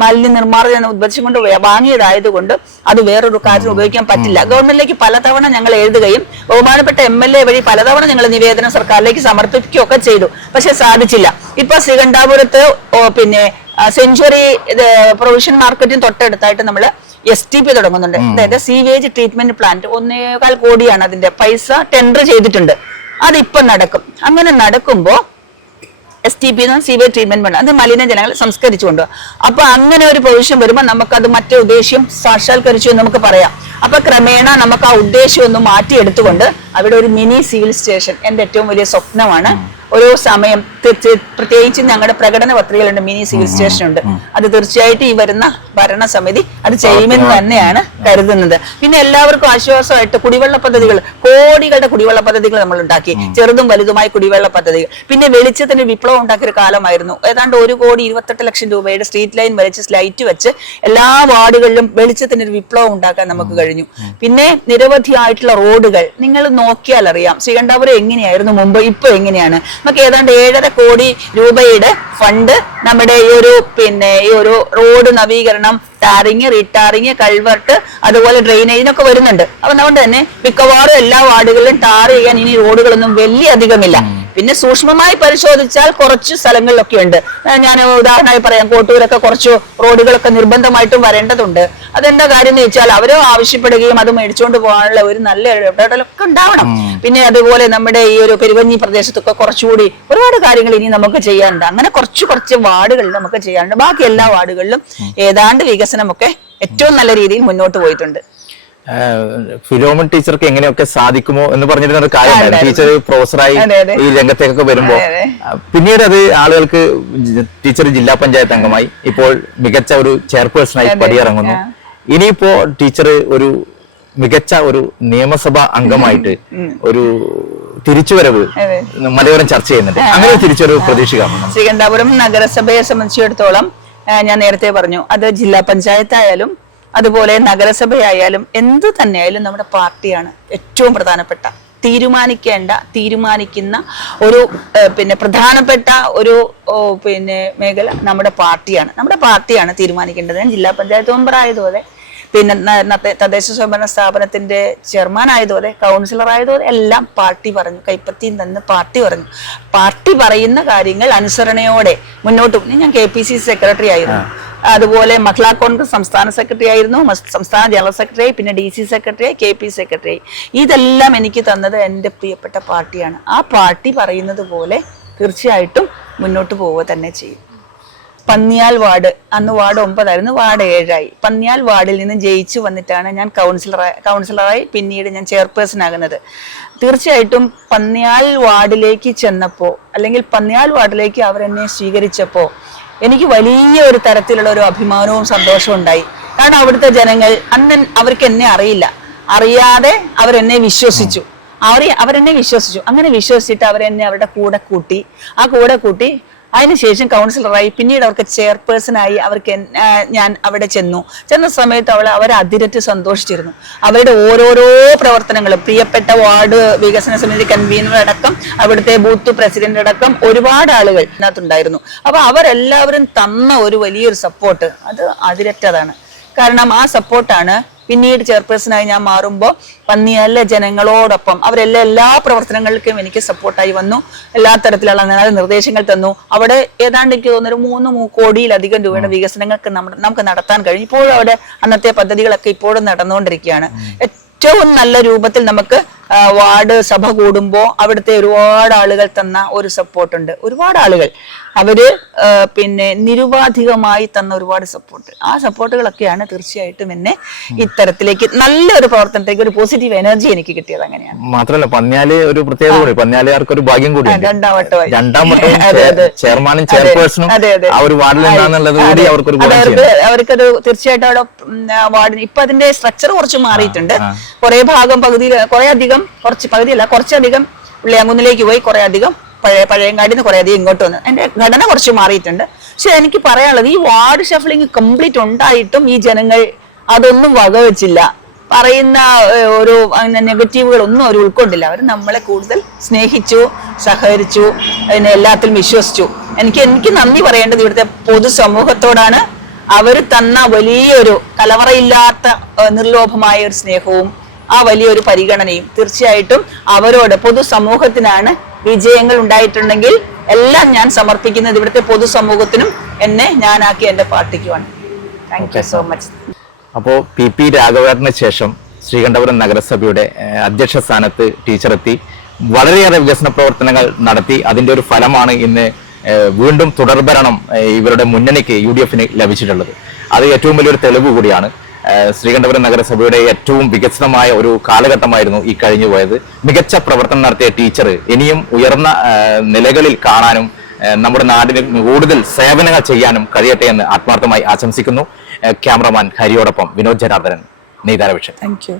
മാലിന്യ നിർമ്മാർജന ഉദ്ദേശം കൊണ്ട് വാങ്ങിയതായത് വാങ്ങിയതായതുകൊണ്ട് അത് വേറൊരു കാര്യത്തിന് ഉപയോഗിക്കാൻ പറ്റില്ല. ഗവൺമെന്റിലേക്ക് പലതവണ ഞങ്ങൾ എഴുതുകയും ബഹുമാനപ്പെട്ട എം എൽ എ വഴി പലതവണ ഞങ്ങൾ നിവേദനം സർക്കാരിലേക്ക് സമർപ്പിക്കുകയൊക്കെ ചെയ്തു. പക്ഷെ സാധിച്ചില്ല. ഇപ്പൊ ശ്രീകണ്ഠാപുരത്ത് പിന്നെ സെഞ്ചുറി പ്രൊവിഷൻ മാർക്കറ്റിന് തൊട്ടടുത്തായിട്ട് നമ്മൾ എസ് ടി പി തുടങ്ങുന്നുണ്ട്. അതായത് സീവേജ് ട്രീറ്റ്മെന്റ് പ്ലാന്റ് ഒന്നേകാൽ കോടിയാണ് അതിന്റെ പൈസ ടെൻഡർ ചെയ്തിട്ടുണ്ട്. അതിപ്പോ നടക്കും. അങ്ങനെ നടക്കുമ്പോ S T P sewage treatment plant അത് മലിനജലങ്ങൾ സംസ്കരിച്ചു കൊണ്ടുപോകും അപ്പൊ അങ്ങനെ ഒരു പൊസിഷൻ വരുമ്പോൾ നമുക്കത് മറ്റേ ഉദ്ദേശ്യം സാക്ഷാത്കരിച്ചു എന്ന് നമുക്ക് പറയാം. അപ്പൊ ക്രമേണ നമുക്ക് ആ ഉദ്ദേശ്യം ഒന്ന് മാറ്റിയെടുത്തുകൊണ്ട് അവിടെ ഒരു മിനി സിവിൽ സ്റ്റേഷൻ എന്റെ ഏറ്റവും വലിയ സ്വപ്നമാണ്. ഓരോ സമയം പ്രത്യേകിച്ച് ഞങ്ങളുടെ പ്രകടന പത്രികകളുണ്ട് മിനി സിവിൽ സ്റ്റേഷൻ ഉണ്ട് അത് തീർച്ചയായിട്ടും ഈ വരുന്ന ഭരണസമിതി അത് ചെയ്യുമെന്ന് തന്നെയാണ് കരുതുന്നത്. പിന്നെ എല്ലാവർക്കും ആശ്വാസമായിട്ട് കുടിവെള്ള പദ്ധതികൾ കോടികളുടെ കുടിവെള്ള പദ്ധതികൾ നമ്മൾ ഉണ്ടാക്കി. ചെറുതും വലുതുമായ കുടിവെള്ള പദ്ധതികൾ. പിന്നെ വെളിച്ചത്തിന് വിപ്ലവം ഉണ്ടാക്കിയ ഒരു കാലമായിരുന്നു. ഏതാണ്ട് ഒരു കോടി ഇരുപത്തെട്ട് ലക്ഷം രൂപയുടെ സ്ട്രീറ്റ് ലൈൻ വലിച്ച് സ്ലൈറ്റ് വെച്ച് എല്ലാ വാർഡുകളിലും വെളിച്ചത്തിന് ഒരു വിപ്ലവം ഉണ്ടാക്കാൻ നമുക്ക് കഴിഞ്ഞു. പിന്നെ നിരവധിയായിട്ടുള്ള റോഡുകൾ. നിങ്ങൾ നോക്കിയാൽ അറിയാം ശ്രീകണ്ഠാപുരം എങ്ങനെയായിരുന്നു? മുമ്പ് ഇപ്പൊ എങ്ങനെയാണ്? നമുക്ക് ഏതാണ്ട് ഏഴര കോടി രൂപയുടെ ഫണ്ട് നമ്മുടെ ഈ ഒരു പിന്നെ ഈ ഒരു റോഡ് നവീകരണം ടാറിങ് റീടാറിങ് കൾവർട്ട് അതുപോലെ ഡ്രെയിനേജിനൊക്കെ വരുന്നുണ്ട്. അപ്പൊ അതുകൊണ്ട് തന്നെ മിക്കവാറും എല്ലാ വാർഡുകളിലും ടാർ ചെയ്യാൻ ഇനി റോഡുകളൊന്നും വലിയ അധികമില്ല. പിന്നെ സൂക്ഷ്മമായി പരിശോധിച്ചാൽ കുറച്ച് സ്ഥലങ്ങളിലൊക്കെ ഉണ്ട്. ഞാൻ ഉദാഹരണമായി പറയാം കോട്ടൂരൊക്കെ കുറച്ച് റോഡുകളൊക്കെ നിർബന്ധമായിട്ടും വരേണ്ടതുണ്ട്. അതെന്താ കാര്യം എന്ന് വെച്ചാൽ അവരും ആവശ്യപ്പെടുകയും അത് മേടിച്ചുകൊണ്ട് പോകാനുള്ള ഒരു നല്ല ഇടപെടലൊക്കെ ഉണ്ടാവണം. പിന്നെ അതുപോലെ നമ്മുടെ ഈ ഒരു പെരുവഞ്ഞി പ്രദേശത്തൊക്കെ കുറച്ചുകൂടി ഒരുപാട് കാര്യങ്ങൾ ഇനി നമുക്ക് ചെയ്യാനുണ്ട്. അങ്ങനെ കുറച്ച് കുറച്ച് വാർഡുകളിൽ നമുക്ക് ചെയ്യാനുണ്ട്. ബാക്കി എല്ലാ വാർഡുകളിലും ഏതാണ്ട് വികസനമൊക്കെ ഏറ്റവും നല്ല രീതിയിൽ മുന്നോട്ട് പോയിട്ടുണ്ട്. ഫിലോമൻ ടീച്ചർക്ക് എങ്ങനെയൊക്കെ സാധിക്കുമോ എന്ന് പറഞ്ഞിരുന്ന ഒരു കാര്യം അതെ, ടീച്ചർ പ്രൊഫസറായി. ഈ രംഗത്തേക്കൊക്കെ വരുമ്പോ. പിന്നീട് അത് ആളുകൾക്ക് ടീച്ചർ ജില്ലാ പഞ്ചായത്ത് അംഗമായി. ഇപ്പോൾ മികച്ച ഒരു ചെയർപേഴ്സണായി ആയി പടിയിറങ്ങുന്നു. ഇനിയിപ്പോ ടീച്ചർ ഒരു മികച്ച ഒരു നിയമസഭാ അംഗമായിട്ട് ഒരു തിരിച്ചുവരവ്. മലയോരം ചർച്ച ചെയ്യുന്നുണ്ട്. അങ്ങനെ തിരിച്ചൊരു പ്രതീക്ഷിക്കാം ശ്രീകണ്ഠാപുരം നഗരസഭയെ സംബന്ധിച്ചിടത്തോളം ഞാൻ നേരത്തെ പറഞ്ഞു അത് ജില്ലാ പഞ്ചായത്തായാലും അതുപോലെ നഗരസഭയായാലും എന്ത് തന്നെയായാലും നമ്മുടെ പാർട്ടിയാണ് ഏറ്റവും പ്രധാനപ്പെട്ട. തീരുമാനിക്കേണ്ട തീരുമാനിക്കുന്ന ഒരു പിന്നെ പ്രധാനപ്പെട്ട ഒരു പിന്നെ മേഖല നമ്മുടെ പാർട്ടിയാണ്. നമ്മുടെ പാർട്ടിയാണ് തീരുമാനിക്കേണ്ടത്. ഞാൻ ജില്ലാ പഞ്ചായത്ത് മെമ്പർ ആയതുപോലെ പിന്നെ തദ്ദേശ സ്വയംഭരണ സ്ഥാപനത്തിന്റെ ചെയർമാൻ ആയതുപോലെ കൗൺസിലർ ആയതുപോലെ എല്ലാം പാർട്ടി പറഞ്ഞു. കൈപ്പത്തിയും തന്നെ പാർട്ടി പറഞ്ഞു. പാർട്ടി പറയുന്ന കാര്യങ്ങൾ അനുസരണയോടെ മുന്നോട്ട് ഞാൻ കെ പി സി സെക്രട്ടറി ആയിരുന്നു. അതുപോലെ മഹിളാ കോൺഗ്രസ് സംസ്ഥാന സെക്രട്ടറി ആയിരുന്നു സംസ്ഥാന ജനറൽ സെക്രട്ടറി പിന്നെ D C secretary K P secretary. ഇതെല്ലാം എനിക്ക് തന്നത് എന്റെ പ്രിയപ്പെട്ട പാർട്ടിയാണ്. ആ പാർട്ടി പറയുന്നത് പോലെ തീർച്ചയായിട്ടും മുന്നോട്ട് പോവുക തന്നെ ചെയ്യും. പന്നിയാൽ വാർഡ് അന്ന് വാർഡ് ഒമ്പതായിരുന്നു വാർഡ് ഏഴായി. പന്നിയാൽ വാർഡിൽ നിന്ന് ജയിച്ചു വന്നിട്ടാണ് ഞാൻ കൗൺസിലറായി കൗൺസിലറായി പിന്നീട് ഞാൻ ചെയർപേഴ്സൺ ആകുന്നത്. തീർച്ചയായിട്ടും പന്നിയാൽ വാർഡിലേക്ക് ചെന്നപ്പോൾ അല്ലെങ്കിൽ പന്നിയാൽ വാർഡിലേക്ക് അവരെന്നെ സ്വീകരിച്ചപ്പോൾ എനിക്ക് വലിയ ഒരു തരത്തിലുള്ള ഒരു അഭിമാനവും സന്തോഷവും ഉണ്ടായി. കാരണം അവിടുത്തെ ജനങ്ങൾ അന്ന് അവർക്ക് എന്നെ അറിയില്ല. അറിയാതെ അവരെന്നെ വിശ്വസിച്ചു. അവർ അവരെന്നെ വിശ്വസിച്ചു. അങ്ങനെ വിശ്വസിച്ചിട്ട് അവരെന്നെ അവരുടെ കൂടെ കൂട്ടി. ആ കൂടെ കൂട്ടി അതിനുശേഷം കൗൺസിലറായി പിന്നീട് അവർക്ക് ചെയർപേഴ്സണായി അവർക്ക് ഞാൻ അവിടെ ചെന്നു. ചെന്ന സമയത്ത് അവൾ അവർ അതിരറ്റ് സന്തോഷിച്ചിരുന്നു. അവരുടെ ഓരോരോ പ്രവർത്തനങ്ങളും പ്രിയപ്പെട്ട വാർഡ് വികസന സമിതി കൺവീനർ അടക്കം അവിടുത്തെ ബൂത്ത് പ്രസിഡന്റ് അടക്കം ഒരുപാട് ആളുകൾ ഇതിനകത്തുണ്ടായിരുന്നു. അപ്പൊ അവരെല്ലാവരും തന്ന ഒരു വലിയൊരു സപ്പോർട്ട് അത് അതിരറ്റതാണ്. കാരണം ആ സപ്പോർട്ടാണ് പിന്നീട് ചെയർപേഴ്സണായി ഞാൻ മാറുമ്പോൾ പന്നിയല്ല ജനങ്ങളോടൊപ്പം. അവരെല്ലാം എല്ലാ പ്രവർത്തനങ്ങൾക്കും എനിക്ക് സപ്പോർട്ടായി വന്നു. എല്ലാ തരത്തിലുള്ള നല്ല നിർദ്ദേശങ്ങൾ തന്നു. അവിടെ ഏതാണ്ട് എനിക്ക് തോന്നുന്നു മൂന്ന് കോടിയിലധികം രൂപയുടെ വികസനങ്ങൾക്ക് നമുക്ക് നടത്താൻ കഴിഞ്ഞു ഇപ്പോഴും അവിടെ അന്നത്തെ പദ്ധതികളൊക്കെ ഇപ്പോഴും നടന്നുകൊണ്ടിരിക്കുകയാണ്. ഏറ്റവും നല്ല രൂപത്തിൽ നമുക്ക് വാർഡ് സഭ കൂടുമ്പോൾ അവിടുത്തെ ഒരുപാട് ആളുകൾ തന്ന ഒരു സപ്പോർട്ടുണ്ട് ഒരുപാട് ആളുകൾ. അവർ പിന്നെ നിരുപാധികമായി തന്ന ഒരുപാട് സപ്പോർട്ട് ആ സപ്പോർട്ടുകളൊക്കെയാണ് തീർച്ചയായിട്ടും എന്നെ ഇത്തരത്തിലേക്ക് നല്ലൊരു പ്രവർത്തനത്തിലേക്ക് ഒരു പോസിറ്റീവ് എനർജി എനിക്ക് കിട്ടിയത് അങ്ങനെയാണ്. മാത്രമല്ല പന്ന്യാൽ ഒരു പ്രത്യേകത കൂടി ഒരു ഭാഗ്യം കൂടിയുണ്ട് രണ്ടാം വട്ടമായി രണ്ടാം. ചെയർമാനും ചെയർപേഴ്സണും. ആ ഒരു വാർഡിൽ കൂടി അവർക്കൊരു അവർക്കൊരു തീർച്ചയായിട്ടും അവിടെ വാർഡിന് ഇപ്പൊ അതിന്റെ സ്ട്രക്ചർ കുറച്ച് മാറിയിട്ടുണ്ട്. കുറെ ഭാഗം പകുതിയിൽ കുറെ അധികം കുറച്ച് പകുതിയല്ല കുറച്ചധികം ഉള്ളിയാങ്കുന്നിലേക്ക് പോയി കുറെ അധികം പഴയ പഴയങ്ങാടിന്ന് നിന്ന് കുറെ അധികം ഇങ്ങോട്ട് വന്നു. എന്റെ ഘടന കുറച്ച് മാറിയിട്ടുണ്ട്. പക്ഷെ എനിക്ക് പറയാനുള്ളത് ഈ വാർഡ് ഷഫ്ലിംഗ് കംപ്ലീറ്റ് ഉണ്ടായിട്ടും ഈ ജനങ്ങൾ അതൊന്നും വകവെച്ചില്ല. പറയുന്ന ഒരു നെഗറ്റീവുകൾ ഒന്നും അവർ ഉൾക്കൊണ്ടില്ല. അവർ നമ്മളെ കൂടുതൽ സ്നേഹിച്ചു സഹകരിച്ചു അതിനെ എല്ലാത്തിലും വിശ്വസിച്ചു. എനിക്ക് എനിക്ക് നന്ദി പറയേണ്ടത് ഇവിടുത്തെ പൊതുസമൂഹത്തോടാണ്. അവർ തന്ന വലിയൊരു കലവറയില്ലാത്ത നിർലോഭമായ ഒരു സ്നേഹവും ആ വലിയൊരു പരിഗണനയും തീർച്ചയായിട്ടും അവരോട് പൊതുസമൂഹത്തിനാണ് വിജയങ്ങൾ ഉണ്ടായിട്ടുണ്ടെങ്കിൽ എല്ലാം ഞാൻ സമർപ്പിക്കുന്നത് ഇവിടുത്തെ പൊതുസമൂഹത്തിനും എന്നെ ഞാനാക്കി എന്റെ പാർട്ടിക്കുമാണ്. താങ്ക് യു സോ മച്ച് അപ്പോ പി പി രാഘവേട്ടന് ശേഷം ശ്രീകണ്ഠപുരം നഗരസഭയുടെ അധ്യക്ഷ സ്ഥാനത്ത് ടീച്ചർ എത്തി വളരെയേറെ വികസന പ്രവർത്തനങ്ങൾ നടത്തി. അതിന്റെ ഒരു ഫലമാണ് ഇന്ന് വീണ്ടും തുടർഭരണം ഇവരുടെ മുന്നണിക്ക് യു ഡി എഫിന് ലഭിച്ചിട്ടുള്ളത്. അത് ഏറ്റവും വലിയൊരു തെളിവ് കൂടിയാണ്. ശ്രീകണ്ഠപുരം നഗരസഭയുടെ ഏറ്റവും വികസിതമായ ഒരു കാലഘട്ടമായിരുന്നു ഈ കഴിഞ്ഞു പോയത് മികച്ച പ്രവർത്തനം നടത്തിയ ടീച്ചർ ഇനിയും ഉയർന്ന നിലകളിൽ കാണാനും നമ്മുടെ നാടിന് കൂടുതൽ സേവനങ്ങൾ ചെയ്യാനും കഴിയട്ടെ എന്ന് ആത്മാർത്ഥമായി ആശംസിക്കുന്നു. ക്യാമറമാൻ ഹരിയോടൊപ്പം വിനോദ് ജനാർദ്ദനൻ നെയ്താരവിഷൻ താങ്ക് യു